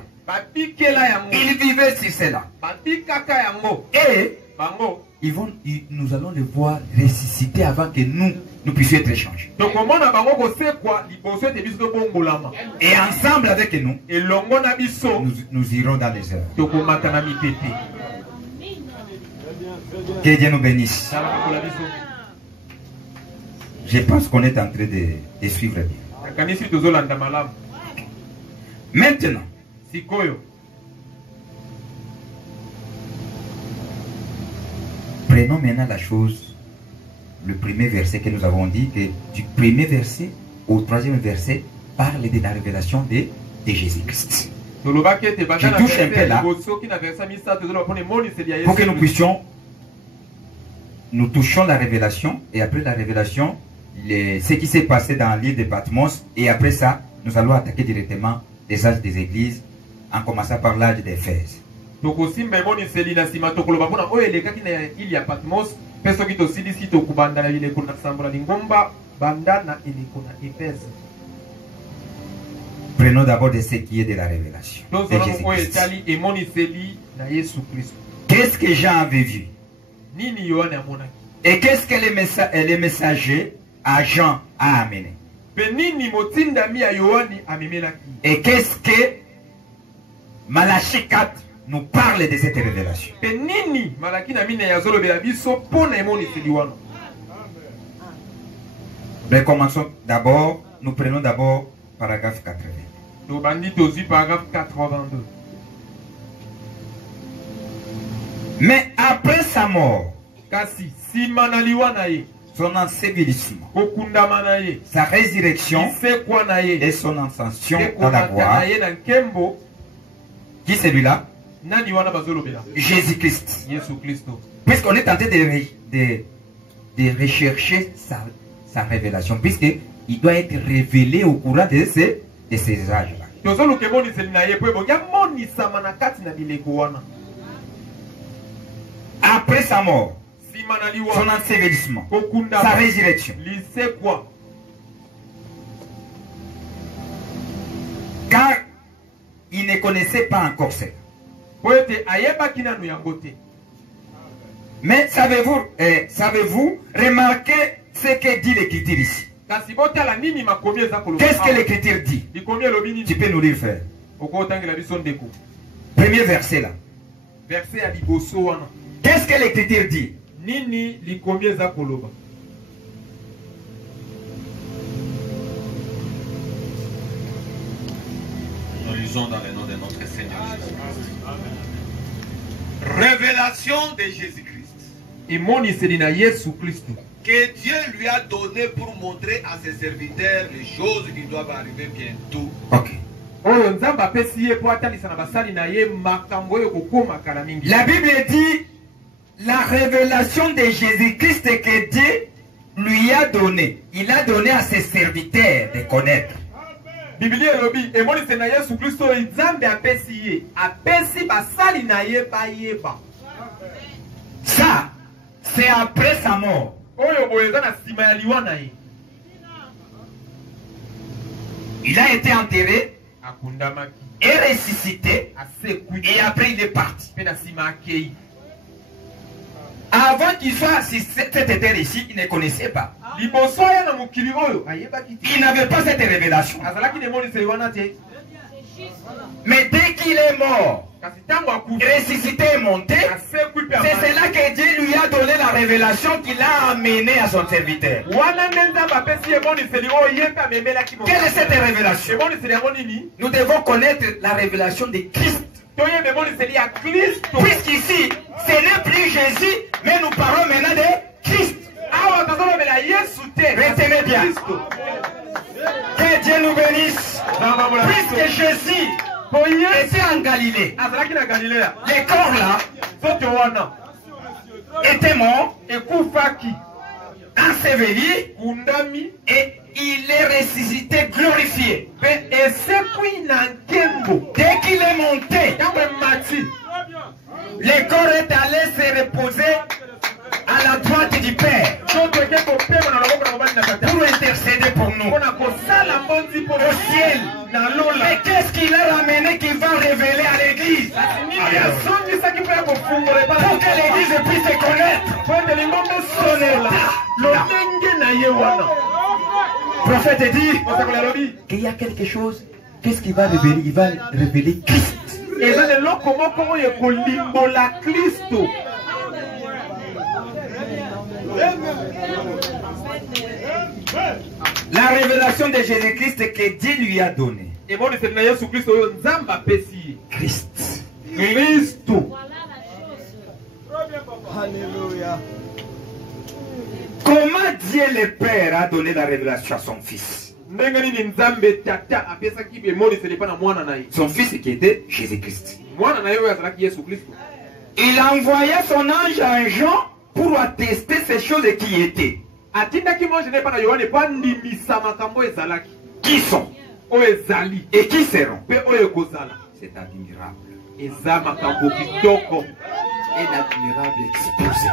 Ils vivaient sur cela. Et nous allons les voir ressusciter avant que nous puissions être changés. Et ensemble avec nous, nous irons dans les heures. Que Dieu nous bénisse. Je pense qu'on est en train de suivre bien. Maintenant, prenons maintenant la chose, le premier verset que nous avons dit, que du premier verset au troisième verset parle de la révélation de Jésus-Christ. Je touche un peu là pour que nous puissions, nous touchons la révélation et après la révélation, ce qui s'est passé dans l'île de Patmos et après ça, nous allons attaquer directement les âges des églises en commençant par l'âge d'Éphèse. tokosimba emoniseli na nsima tokoloba mpona oyo elekaki na ili ya Patmos mpe soki tosilisi tokobanda na bileko na sambola lingomba banda na eleko na Efese. Prenons d'abord de ce qui est de la révélation de tozala oyo Jésus-Christ. etali emoniseli na Yesu Kristo. Qu'est-ce que Jean avait vu? Nini Yohane amonaki? Et qu'est-ce que les messagers à Jean a amené? Mpe nini motindami ya Yohane amemelaki? Et qu'est-ce que Malachie 4 nous parle de cette révélation? Mpe nini Malaki na mine ya zolobela biso mpona emoniseli wana? Mais commençons d'abord, nous prenons d'abord paragraphe 80. tobandi tozwi paragraphe 82. Mais après sa mort, kasi nsima na liwa na ye, son ensevelissement, kokundama na ye, sa résurrection lisekwa na ye, et son ascension mpe dans la komata gloire, na ye na nkembo. qui celui-là? Nani wana bazolobela? Jésus-Christ. Yesu Kristo. Puisqu'on est tenté de rechercher sa révélation, puisqu'il doit être révélé au courant de ces âges-là. tozoluka emoniseli na ye mpo ebongi amonisama na kati na bileko wana. Après sa mort, nsima na son liwa, ensevelissement, sa kokundama, résurrection, lisekwa, car il ne connaissait pas encore cela. po ete ayebaki nanu yango te. Mais savez-vous remarquer ce que dit l'Écriture ici? kasi botala nini makomi eza koloba Qu'est-ce que awa. l'Écriture dit? likomi elobi nini? Tu peux nous lire, frère. okotangela biso ndeko. Premier verset là. verset ya liboso wana. Qu'est-ce que l'Écriture dit? Nini likomi eza koloba? Nous lisons dans le nom de notre Seigneur Jésus-Christ. Révélation de Jésus-Christ emoniseli na Yesu Kristo que Dieu lui a donné pour montrer à ses serviteurs les choses qui doivent arriver bientôt. Ok. oyo nzambe apesi ye mpo atalisa na basali na ye makambo oyo kokoma kala mingi. La Bible dit la révélation de Jésus-Christ que Dieu lui a donné. Il a donné à ses serviteurs de connaître. Biblia elobi emoniseli na Yesu Kristo oyo nzambe apesi ye apesi basali na ye bayeba. Ça, c'est après sa mort. oyo boyo eza na nsima ya liwa na ye. Il a été enterré akundamaki, et ressuscité. asekwi, Et après, il est parti. mpe na nsima akei. Avant qu'il soit sur cette terre ici, il ne connaissait pas. liboso aya na mokili oyo ayebaki te. Il n'avait pas cette révélation. azalaki na emoniseli wana te. Mais dès qu'il est mort, kasi ntango akufi, ressuscité et monté, asekwi mpe c'est amaki. cela que Dieu lui a donné la révélation qu'il a amenée à son serviteur. wana nde nzambe apesi emoniseli oyo ye mpe amemelaki mo. Quelle est cette révélation? emoniseli yango nini? Nous devons connaître la révélation de Christ. toyeba emoniseli ya Kristo. Puisqu'ici, ce n'est plus Jésus, mais nous parlons maintenant de Christ. awa tozolobela Yesu te. Retenez bien. Kristo. Que Dieu nous bénisse. Puisque Jésus était en Galilée, azalaki na Galilea, les corps là soki wana étaient morts, ekufaki, ensevelis, kundami, et il est ressuscité, glorifié. mpe esekwi na nkembo. Dès qu'il est monté, ntango emati, le corps est allé se reposer à la droite du Père soki eke kopema na loboko na mobali na tata pour intercéder pour nous mpona kosala mbonzi mpo au ciel. na lola. Mais qu'est-ce qu'il a ramené qu'il va révéler à l'église? nini asongisaki mpo ya kofungola Pour que l'église puisse se connaître. po ete lingombe sosola lolenge na ye wana. Le prophète dit mosakola alobi qu'il y a quelque chose. Qu'est-ce qu'il va révéler? Il va révéler Christ. eza leloko moko oyo ekolimbola Kristo. La révélation de Jésus-Christ que Dieu lui a donnée. emoniseli na Yesu Kristo oyo nzambe apesi ye. Christ. Kristo. Alléluia. Comment Dieu le Père a donné la révélation à son fils? ndenge nini nzambe tata apesaki emoniseli mpa na mwana na ye. Son fils qui était Jésus-Christ. mwana na ye oyo azalaki Yesu Kristo. Il envoya son ange à Jean pour attester ces choses qui étaient. atindaki mwange ne mpa na Yohane mpo andimisa makambo ezalaki Qui sont oyo ezali et qui seront. mpe oyo ekozala. C'est admirable. eza makambo kitoko. Un admirable exposé.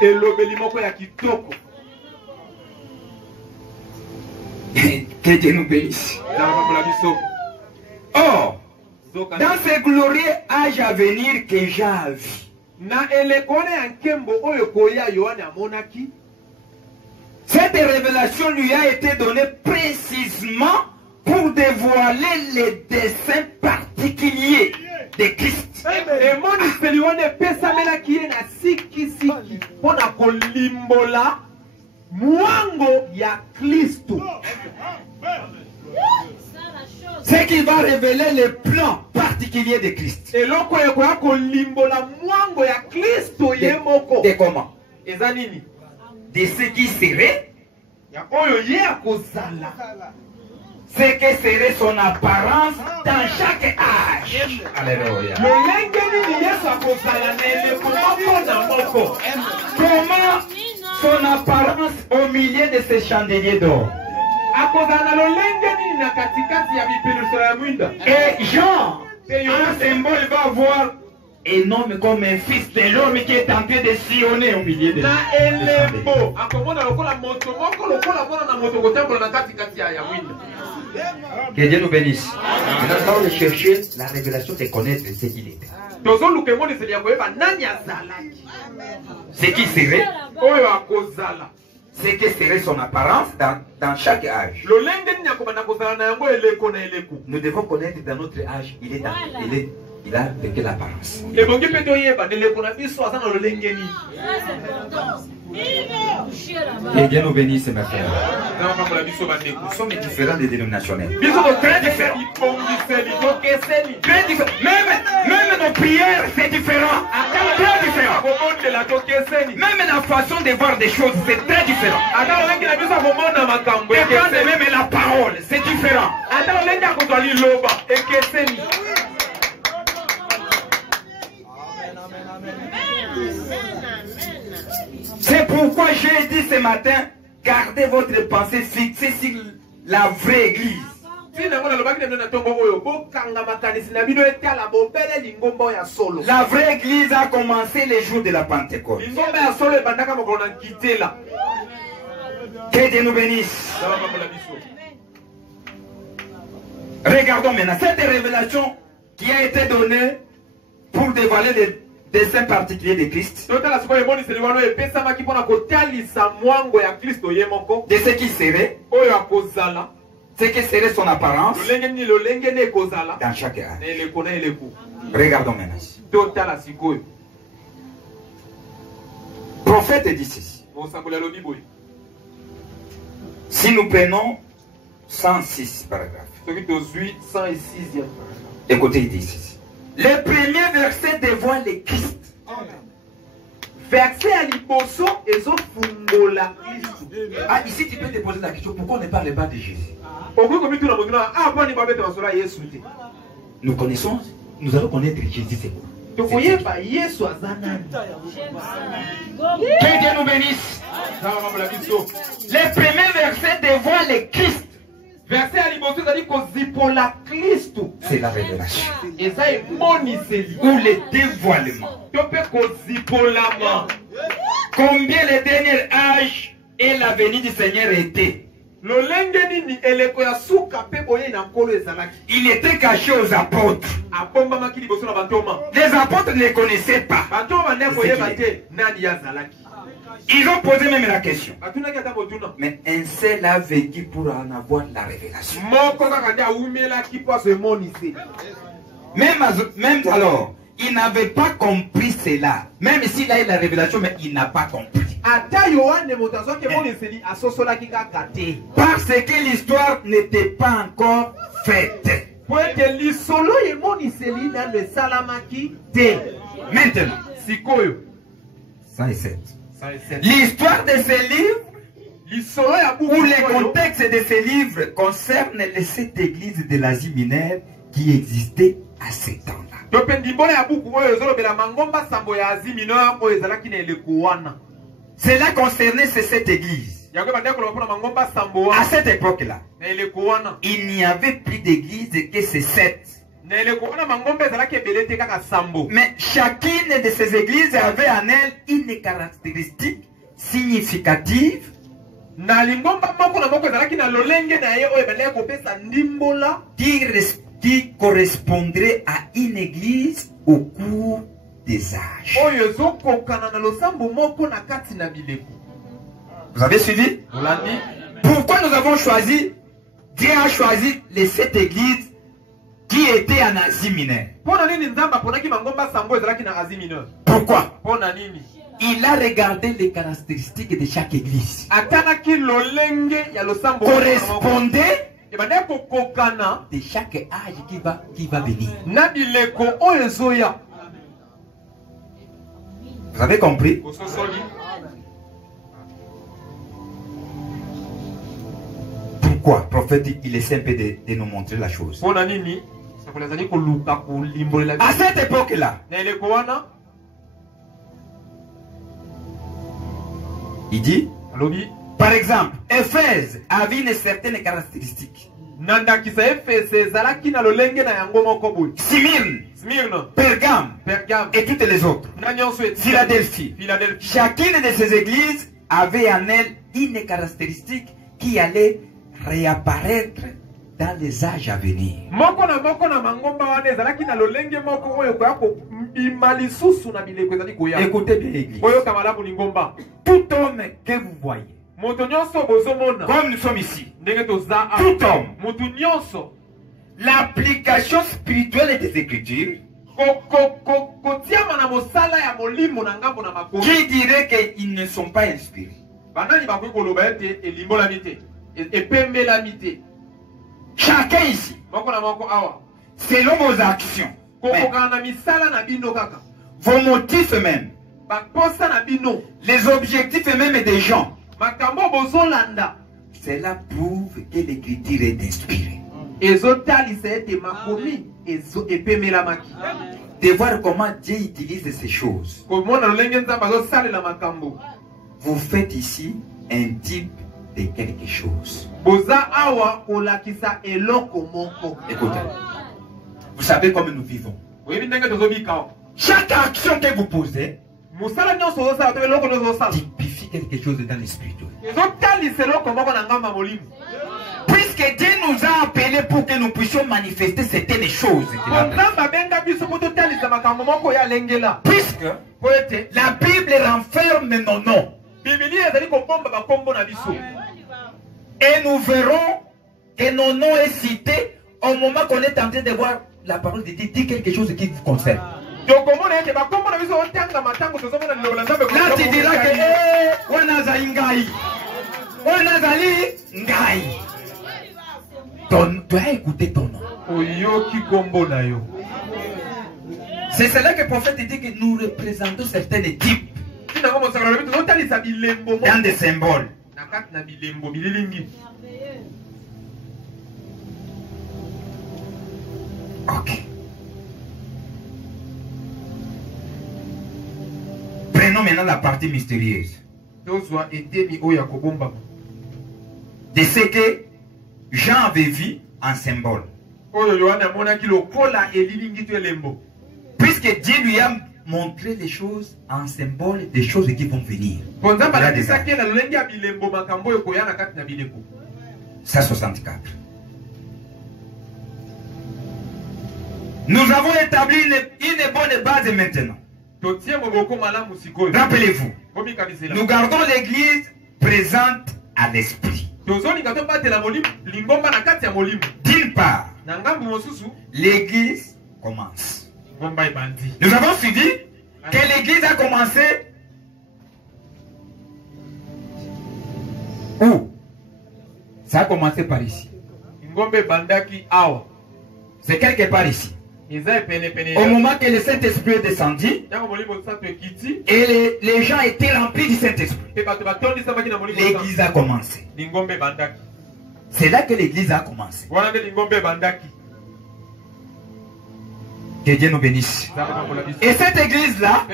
Elobeli moko ya kitoko. Que Dieu nous bénisse. Or, dans ce glorieux âge à venir que Jean a vu, na elekone ya nkembo oyo koya Yohane amonaki, cette révélation lui a été donnée précisément pour dévoiler les desseins particuliers de Christ. emoniseli wana epesamelaki ye na sikisiki mpo na kolimbola mwango ya Kristo. Ce qui va révéler les plans particuliers de Christ. Eloko ekoya kolimbola mwango ya Kristo ye moko. De comment? Eza nini? De ce qui serait, Ya oyo ye akozala. ce que serait son apparence dans chaque âge. Alléluia. Lolenge nini Yesu akozala na eleko moko na moko. Comment son apparence au milieu de ces chandeliers d'or. Akozala na lolenge nini na katikati ya bipeliso ya mwinda. Et Jean, un symbole, va voir un homme comme un fils de l'homme qui est en train de sillonner au milieu de na elembo akomona lokola moto moko lokola mona na moto kotambola na katikati ya mwinda. Que Dieu nous bénisse. Maintenant, on va chercher la révélation de connaître ce qu'il était. Tozoluka emoniseli ya koyeba nani azalaki. Ce qui serait, Oyo akozala. ce que serait son apparence dans chaque âge. Lolenge nini akobanda kozala na yango eleko na eleko. Nous devons connaître dans notre âge, il a de quelle apparence. Ebongi mpe toyeba eleko na biso aza na lolenge nini. Que Dieu nous bénisse, mes frères. Na makambo na biso bandeko. Nous sommes différents des dénominationnels. Biso très différent. Ibongiseli tokeseli. Très différents. Même nos prières, c'est différent. Très différent. Kobondela tokeseli. Même la façon de voir des choses, c'est très différent. Ata lolenge na biso akomona makambo Et quand ekeseli. même la parole, c'est différent. Ata lolenge akozwa liloba ekeseli. C'est pourquoi j'ai dit ce matin, gardez votre pensée fixée sur la vraie église. La vraie église a commencé les jours de la Pentecôte. Que Dieu nous bénisse. Regardons maintenant cette révélation qui a été donnée pour dévoiler les desseins particuliers de Christ. De ce qui serait, ce qui serait son apparence dans chaque âge. Regardons maintenant. Prophète dit ceci. Si nous prenons 106 paragraphes. Écoutez, il dit ceci. Le premier verset dévoile le Christ. Verset à liboso et zo fungola Christ. Ah, ici tu peux te poser la question, pourquoi on ne parle pas de Jésus? Nous connaissons, nous allons connaître Jésus, c'est quoi? Que Dieu nous bénisse. Le premier verset dévoile le Christ. Verset à liboso zipola Christ. C'est la révélation. Ou le dévoilement. Combien le dernier âge et la venue du Seigneur étaient. Il était caché aux apôtres. Les apôtres ne les connaissaient pas. Ils ont posé même la question. Mais un seul a vécu pour en avoir la révélation. Même alors, il n'avait pas compris cela. Même s'il a eu la révélation, mais il n'a pas compris. Parce que l'histoire n'était pas encore faite. Maintenant, 107. L'histoire de ces livres, ou le contexte de ces livres, concerne les 7 églises de l'Asie mineure qui existaient à ce temps-là. Cela concernait ces 7 églises. À cette époque-là, il n'y avait plus d'églises que ces 7. Mais chacune de ces églises avait en elle une caractéristique significative qui correspondrait à une église au cours des âges. Vous avez suivi? Pourquoi nous avons choisi? Dieu a choisi les 7 églises qui étaient en Asie mineure. Pourquoi? Il a regardé les caractéristiques de chaque église. Correspondait de chaque âge qui va venir. Vous avez compris? Pourquoi? Prophète, il essaie un peu de nous montrer la chose. À cette époque-là, il dit, par exemple, Éphèse avait une certaine caractéristique. Smyrne, Pergame et toutes les autres. Philadelphie. Chacune de ces églises avait en elle une caractéristique qui allait réapparaître dans les âges à venir. Écoutez bien l'église. Tout homme que vous voyez, comme nous sommes ici, tout homme, l'application spirituelle des Écritures, qui dirait qu'ils ne sont pas inspirés. Chacun ici, selon vos actions, vos motifs même, les objectifs même des gens, cela prouve que l'écriture est inspirée. De voir comment Dieu utilise ces choses. Vous faites ici un type de quelque chose. Écoutez, vous savez comment nous vivons. Chaque action que vous posez typifie quelque chose dans l'esprit. Puisque Dieu nous a appelés pour que nous puissions manifester certaines choses. Puisque la Bible renferme nos noms. Et nous verrons que nos noms est cités au moment qu'on est en train de voir la parole de Dieu dire quelque chose qui vous concerne. Là tu diras que Wanazali Ngai. Wanazali Ngai. Tu as écouté ton nom. C'est cela que le prophète dit que nous représentons certains types dans des symboles. Ok. Prenons maintenant la partie mystérieuse de ce que Jean avait vu en symbole. Puisque Dieu lui a montré les choses en symbole des choses qui vont venir. 164. Nous avons établi une bonne base maintenant. Rappelez-vous, nous gardons l'église présente à l'esprit. D'une part, l'église commence. Nous avons suivi que l'église a commencé où? Ça a commencé par ici. C'est quelque part ici. Au moment que le Saint-Esprit est descendu et les gens étaient remplis du Saint-Esprit, l'église a commencé. C'est là que l'église a commencé. Que Dieu nous bénisse. Et cette église-là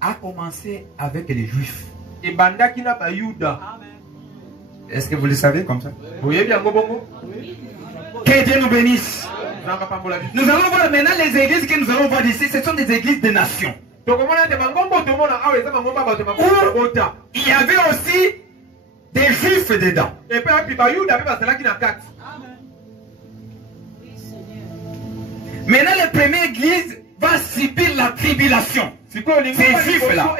a commencé avec les Juifs. Est-ce que vous le savez comme ça? Que Dieu nous bénisse. Nous allons voir maintenant les églises que nous allons voir ici. Ce sont des églises de nations. Où il y avait aussi des juifs dedans. Maintenant, la première église va subir la tribulation. Ces juifs-là.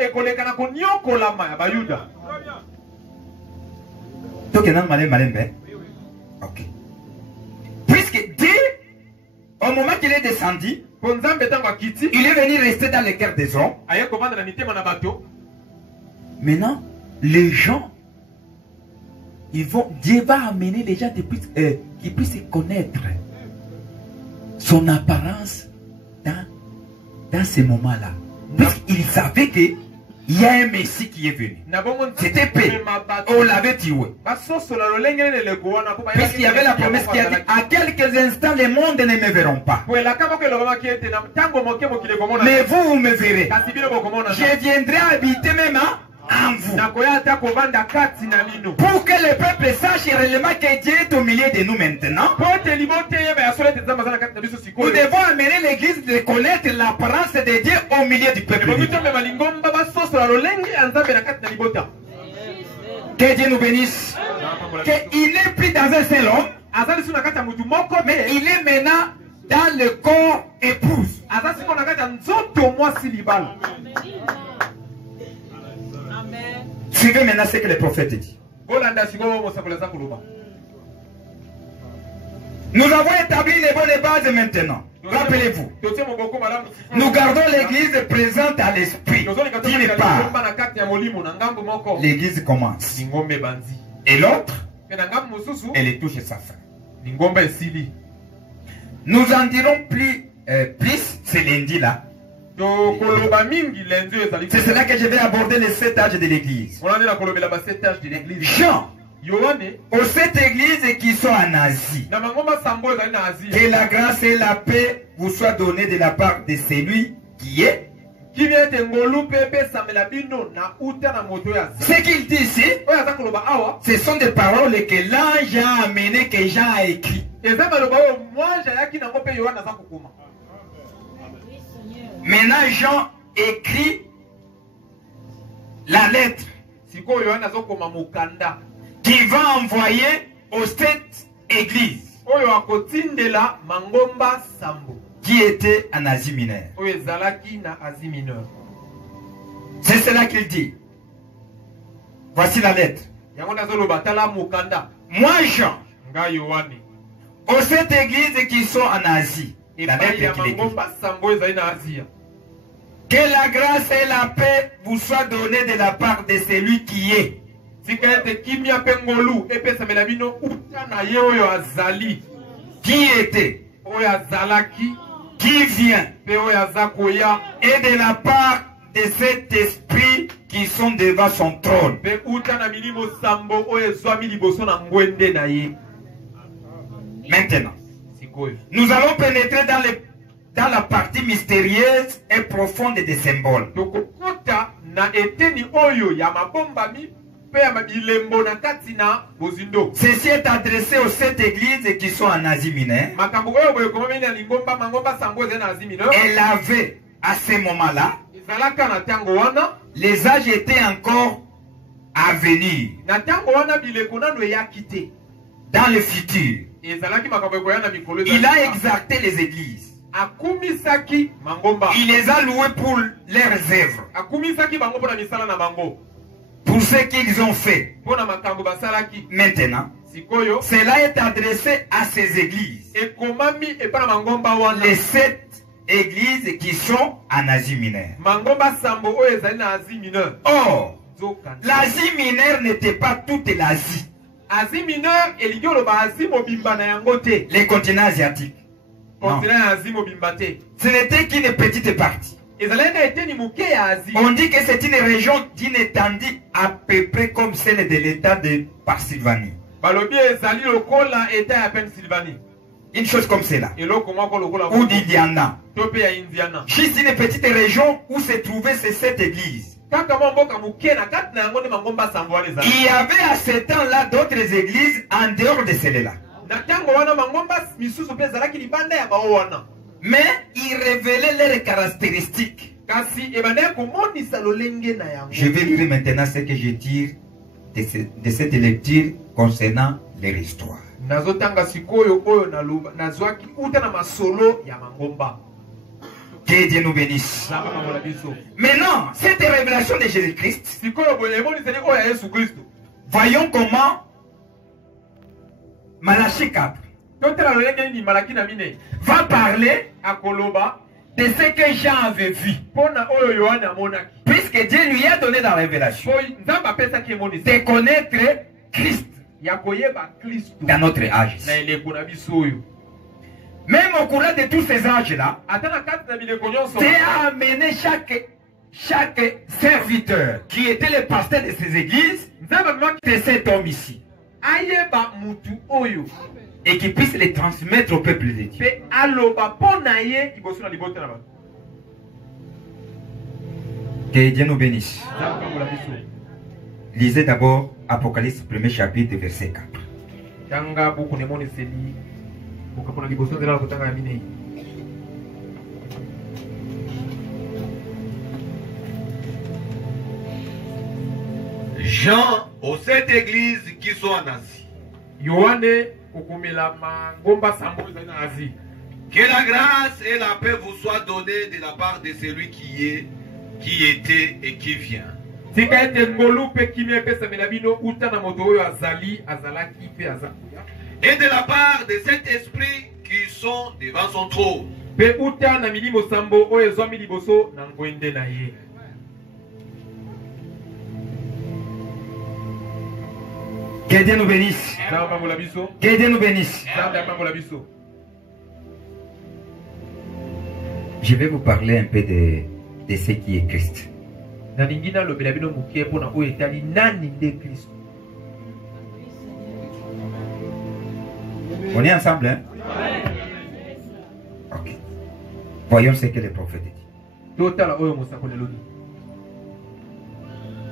Ok. Puisque Dieu, au moment qu'il est descendu, il est venu rester dans le cœur des hommes. Maintenant, les gens, Dieu va amener les gens qui puissent connaître son apparence dans ces moments-là. Puisqu'il savait qu'il y a un Messie qui est venu. C'était paix. On l'avait tué. Puisqu'il y avait la promesse qui a dit, à quelques instants, le monde ne me verront pas. Mais vous me verrez. Je viendrai habiter même en vous. Pour que le peuple sache réellement que Dieu est au milieu de nous maintenant. Nous devons amener l'église de connaître l'apparence de Dieu au milieu du peuple. Que Dieu nous bénisse. Qu'il n'est plus dans un seul homme, mais il est maintenant dans le corps épouse. Suivez maintenant ce que le prophète dit. Nous avons établi les bonnes bases maintenant. Rappelez-vous. Nous gardons l'église présente à l'esprit. D'une part, l'église commence. Et l'autre, elle touche sa fin. Nous en dirons plus ce lundi-là. C'est cela que je vais aborder les 7 âges de l'église. Jean, aux 7 églises qui sont en Asie, que la grâce et la paix vous soient données de la part de celui qui est. Ce qu'il dit ici, ce sont des paroles que l'ange a amenées, que Jean a écrit. Maintenant, Jean écrit la lettre qu'il va envoyer aux 7 églises qui étaient en Asie mineure. C'est cela qu'il dit. Voici la lettre. Moi, Jean, aux 7 églises qui sont en Asie, la lettre qu'il écrit. Que la grâce et la paix vous soient données de la part de celui qui est. Qui était, qui vient, et de la part de cet esprit qui sont devant son trône. Maintenant, nous allons pénétrer dans la partie mystérieuse et profonde des symboles. Ceci est adressé aux 7 églises qui sont en Asie mineure. Elle avait, à ce moment-là, les âges étaient encore à venir. Dans le futur, il a exalté les églises. Il les a loués pour leurs œuvres, pour ce qu'ils ont fait. Maintenant, cela est adressé à ces églises. Les 7 églises qui sont en Asie mineure. Or, l'Asie mineure n'était pas toute l'Asie. Les continents asiatiques. Non. Ce n'était qu'une petite partie. On dit que c'est une région d'une étendue à peu près comme celle de l'état de Pennsylvanie. Une chose comme cela. Ou d'Indiana. Juste une petite région où se trouvaient ces 7 églises. Il y avait à ce temps-là d'autres églises en dehors de celle-là. Mais il révélait leurs caractéristiques. Je vais lire maintenant ce que je tire de cette lecture concernant leur histoire. Que Dieu nous bénisse. Maintenant, cette révélation de Jésus-Christ, voyons comment Malachie 4 va parler de ce que Jean avait vu. Puisque Dieu lui a donné la révélation de connaître Christ dans notre âge. Même au courant de tous ces âges-là, Dieu a amené chaque serviteur qui était le pasteur de ces églises, de cet homme ici, et qui puisse les transmettre au peuple de Dieu. Que Dieu nous bénisse. Lisez d'abord Apocalypse 1er chapitre verset 4. Jean aux 7 églises qui sont en Asie. Que la grâce et la paix vous soient données de la part de celui qui est, qui était et qui vient. Et de la part de cet esprit qui sont devant son trône. Que Dieu nous bénisse. Que Dieu nous bénisse. Je vais vous parler un peu de ce qui est Christ. On est ensemble, hein? Ok. Voyons ce que le prophète dit.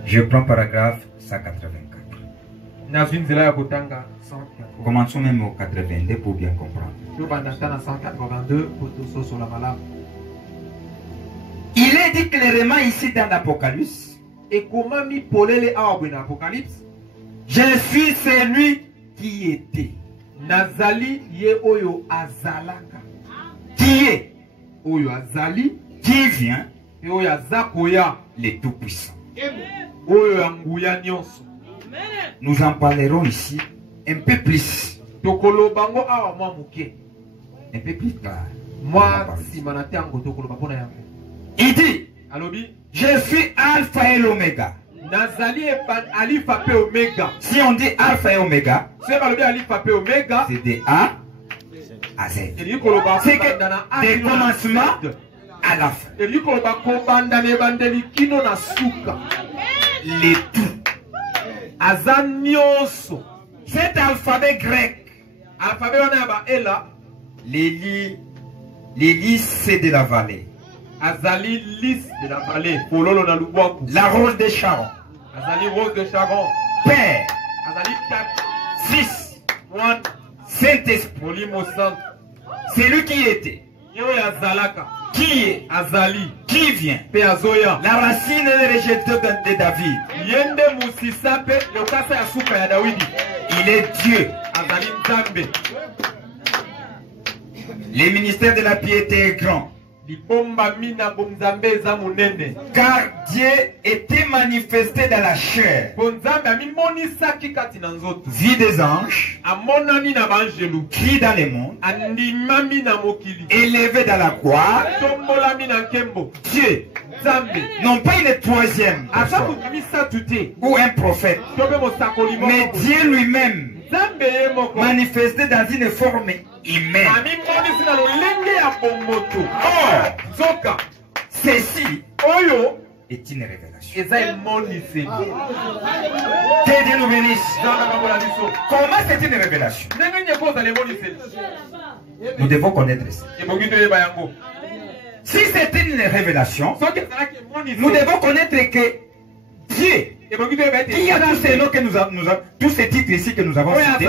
Je prends paragraphe 184. Commençons même au 82 pour bien comprendre. Il est dit clairement ici dans l'Apocalypse. Je suis celui qui était. Qui est. Qui vient. Le Tout-Puissant. Nous en parlerons ici un peu plus. Un peu plus tard. Il dit, je suis Alpha et l'Oméga. Si on dit Alpha et Oméga, c'est de A à Z. C'est que des commencements à la fin. Les tout. Cet alphabet grec, l'hélice c'est de la vallée. La rose de Sharon. Père. Fils. Saint-Esprit. C'est lui qui était. Qui est. Qui vient. La racine est rejetée de David. Il est Dieu. Le ministère de la piété est grand. Car Dieu était manifesté dans la chair. Vie des anges. Cri dans les mondes. Élevé dans la gloire. Dieu. Non pas une troisième personne, ou un prophète, mais Dieu lui-même manifesté dans une forme humaine. Or, ceci est une révélation. Que Dieu nous bénisse. Comment c'est une révélation? Nous devons connaître ça. Si c'est une révélation, nous devons connaître que Dieu Il y a tous ces noms que nous avons, tous ces titres ici que nous avons cités.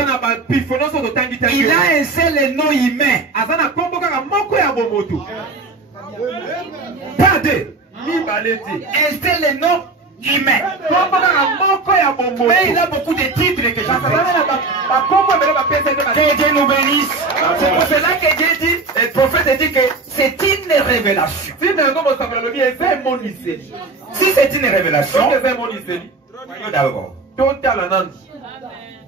Il a un seul nom humain. Pas deux. Un seul nom humain. Mais il a beaucoup de titres que je que Dieu nous bénisse. C'est pour cela que Dieu dit, le prophète dit que c'est une révélation. Si c'est une révélation, d'abord,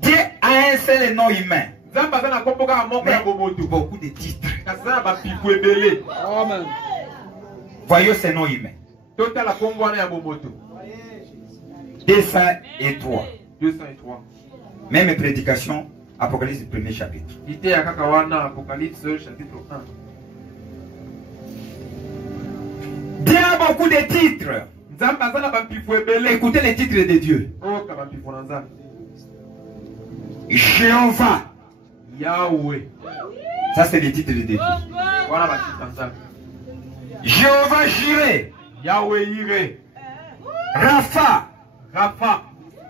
Dieu a un seul nom humain. Mais beaucoup de titres. Voyons ces noms humains. 203. Même prédication, Apocalypse 1er chapitre. Dieu a beaucoup de titres. Écoutez les titres de Dieu. Jéhovah. Yahweh. Ça c'est les titres de Dieu. Jéhovah Jireh. Yahweh Jireh. Rapha. Rapha.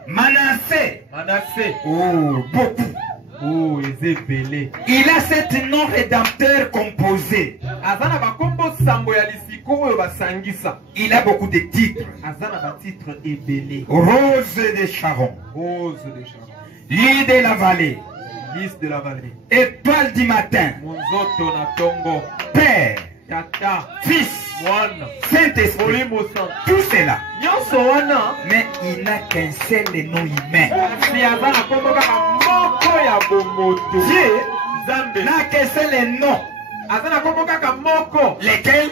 Manassé. Manassé. Oh, beaucoup. Oh, Ezebele. Il a cet nom rédempteur composé. Il a beaucoup de titres. Rose de Sharon. Rose de Sharon. Lis de la vallée. Lys de la vallée. Étoile du matin. Monzoto na tongo. Père. Tata. Fils. Mwana. Saint-Esprit. Tout cela. Nyonso mais il n'a qu'un seul nom humain. Dieu n'a qu'un seul nom. Lequel?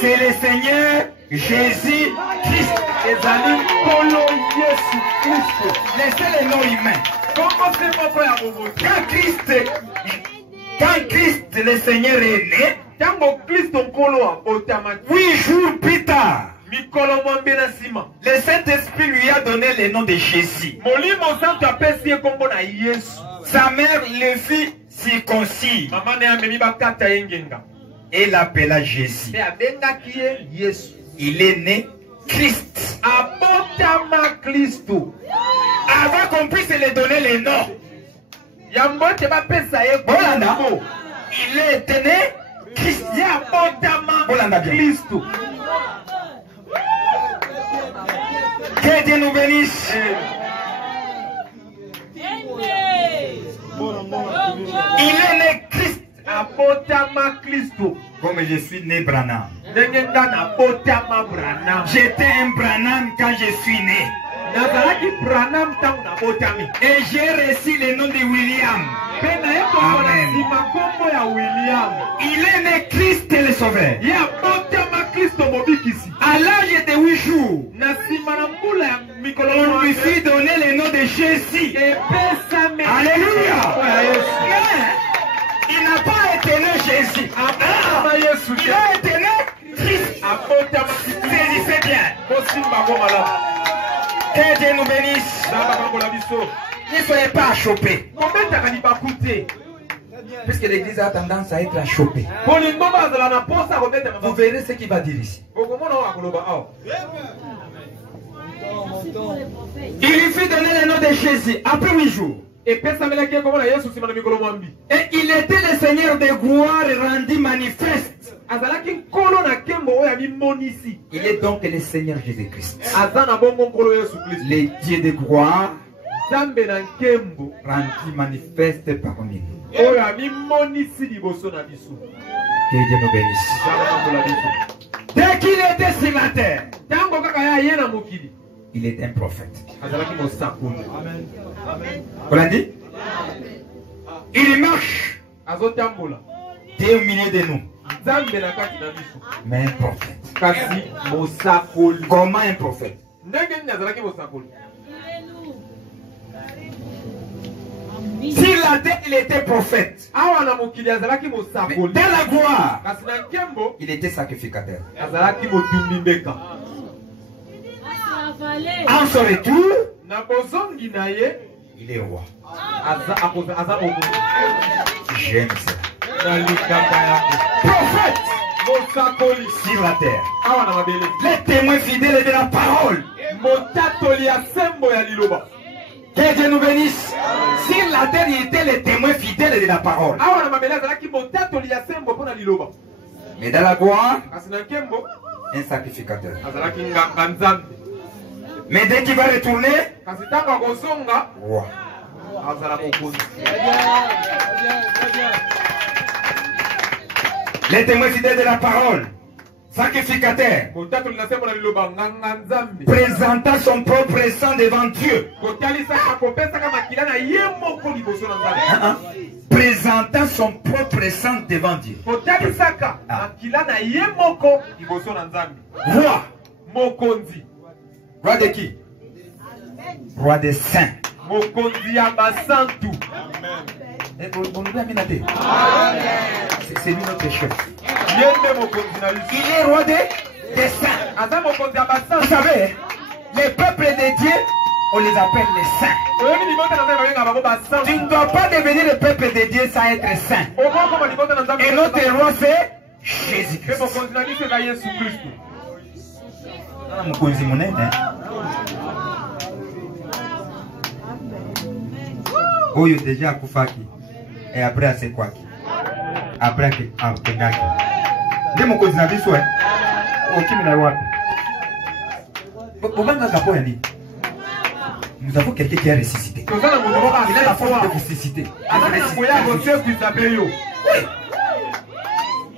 C'est le Seigneur Jésus-Christ. Le seul nom humain. Quand Christ le Seigneur est né, 8 jours plus tard, le Saint-Esprit lui a donné le nom de Jésus. Sa mère le fit circoncis et l'appela Jésus. Il est né Christ. Avant qu'on puisse lui donner le nom, il est né Christ. Que Dieu nous bénisse. Il est né Christ. Comme je suis né Branham. J'étais un Branham quand je suis né. Et j'ai reçu le nom de William. Amen. Il est né Christ le Sauveur. À l'âge de 8 jours, on lui fit donner le nom de Jésus. Alléluia. Il n'a pas été né Jésus. Il a été né Christ. Saisissez bien. Que Dieu nous bénisse. Ne soyez pas chopés. Puisque l'église a tendance à être chopée. Vous verrez ce qu'il va dire ici. Il lui fit donner le nom de Jésus après 8 jours. Et il était le Seigneur de gloire rendu manifeste. Il est donc le Seigneur Jésus-Christ. Le Dieu de gloire rendu manifeste parmi nous. Que Dieu nous bénisse. Dès qu'il était sur la terre, il est un prophète. Vous l'avez dit? Il marche. Dieu au milieu de nous. Mais un prophète. Comment un prophète? Sur la terre, il était prophète. Mais dans la gloire, il était sacrificateur. En son retour, il est roi. J'aime ça. Prophète sur la terre. Les témoins fidèles de la parole. Que Dieu nous bénisse. Si la terre était les témoins fidèles de la parole. Mais dans la gloire, un sacrificateur. Mais dès qu'il va retourner, roi. Les témoins fidèles de la parole, sacrificateur, présentant son propre sang devant Dieu. Présentant son propre sang devant Dieu. Roi. Roi de qui? Roi des saints. C'est lui notre chef. Il est roi des saints. Vous savez, les peuples de Dieu, on les appelle les saints. Tu ne dois pas devenir le peuple de Dieu sans être saint. Et notre roi c'est Jésus-Christ. Oyo déjà kufaki et après c'est quoi qui après que Kengaki de mon cousin biso o kimi na wapi obanga kapo ya nini. Nous avons quelqu'un qui a ressuscité. Il a la force de ressusciter. Oui.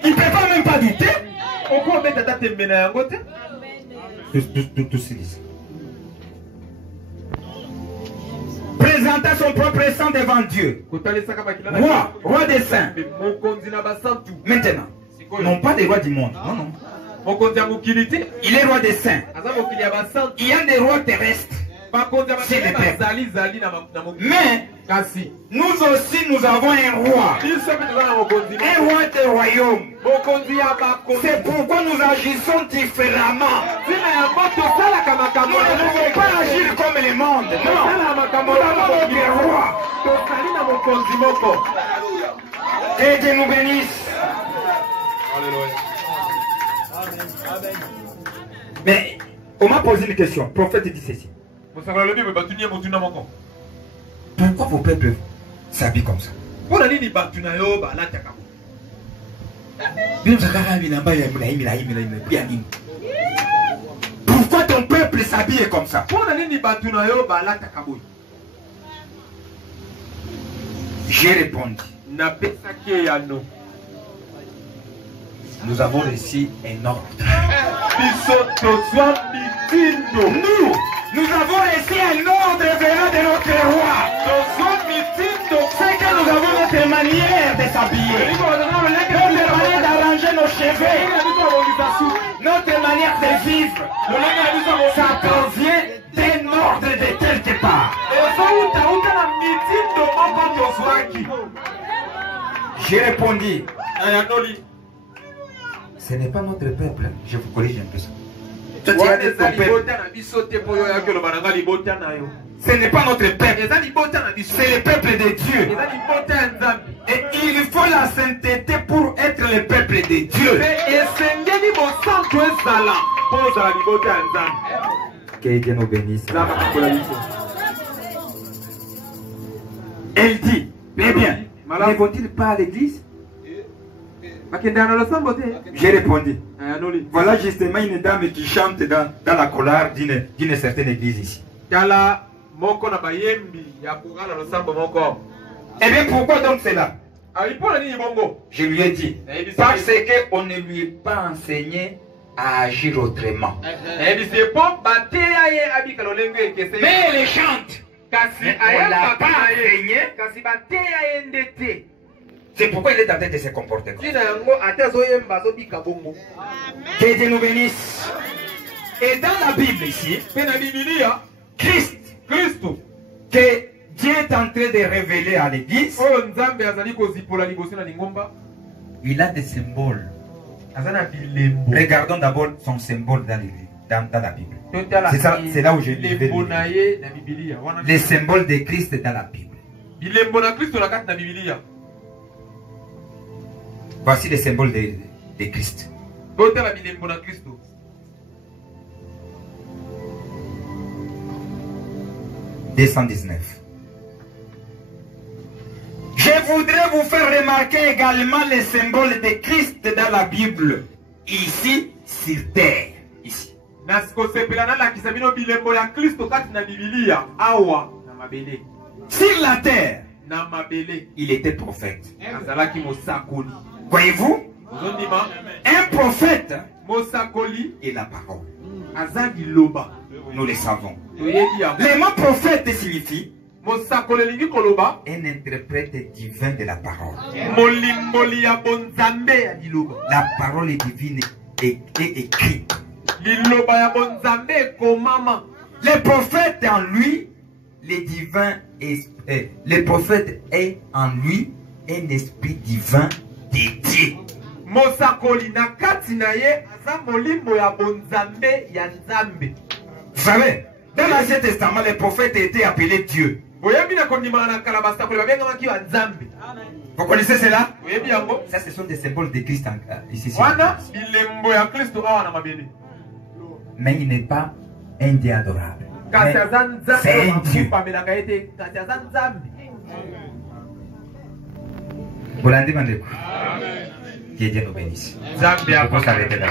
Il ne peut pas même pas douter. Tout se dit. Présentant son propre sang devant Dieu. Roi des saints. Maintenant, non pas des rois du monde. Non, non. Il est roi des saints. Il y a des rois terrestres. C'est les peuples. Mais nous aussi nous avons un roi. Un roi des royaumes. C'est pourquoi nous agissons différemment. Nous ne pouvons pas agir comme les mondes. Non. Nous avons notre roi. Et Dieu nous bénisse. Mais on m'a posé une question. Le prophète dit ceci. Pourquoi vos peuples s'habillent comme ça? Pourquoi ton peuple s'habille comme ça? J'ai répondu. Nous avons reçu un ordre. Nous avons reçu un ordre venant de notre roi. C'est que nous avons notre manière de s'habiller, notre manière d'arranger nos cheveux, notre manière de vivre. Ça provient d'un ordre de quelque part. J'ai répondu. Ce n'est pas notre peuple. Je vous corrige un peu ça. Ce n'est pas notre peuple. C'est le peuple de Dieu. Et il faut la sainteté pour être le peuple de Dieu. Que Dieu nous bénisse. Elle dit, mais bien, ne vont-ils pas à l'église? J'ai répondu. Voilà justement une dame qui chante dans la colère d'une certaine église ici. Eh bien pourquoi donc cela? Je lui ai dit, parce qu'on ne lui est pas enseigné à agir autrement. Mais elle chante. Mais on ne l'a pas enseigné. C'est pourquoi il est en train de se comporter comme ça. Que Dieu nous bénisse. Et dans la Bible ici, Christ, que Dieu est en train de révéler à l'église, il a des symboles. Regardons d'abord son symbole dans la Bible. C'est là où je vais les symboles de Christ dans la Bible. Voici les symboles de Christ. 219. Je voudrais vous faire remarquer également les symboles de Christ dans la Bible, ici sur terre. Ici. Sur la terre, il était prophète. Voyez-vous, un prophète est la parole. Nous le savons. Le mot prophète signifie un interprète divin de la parole. La parole est divine et écrite. Le prophète en lui, le divin le prophète est en lui un esprit divin dédié. Vous savez, dans l'Ancien Testament, les prophètes étaient appelés Dieu. Vous connaissez cela? Ça, ce sont des symboles de Christ ici. Mais il n'est pas un Dieu adorable. C'est un Dieu. Vous l'avez demandé. Que Dieu nous bénisse. On peut s'arrêter là.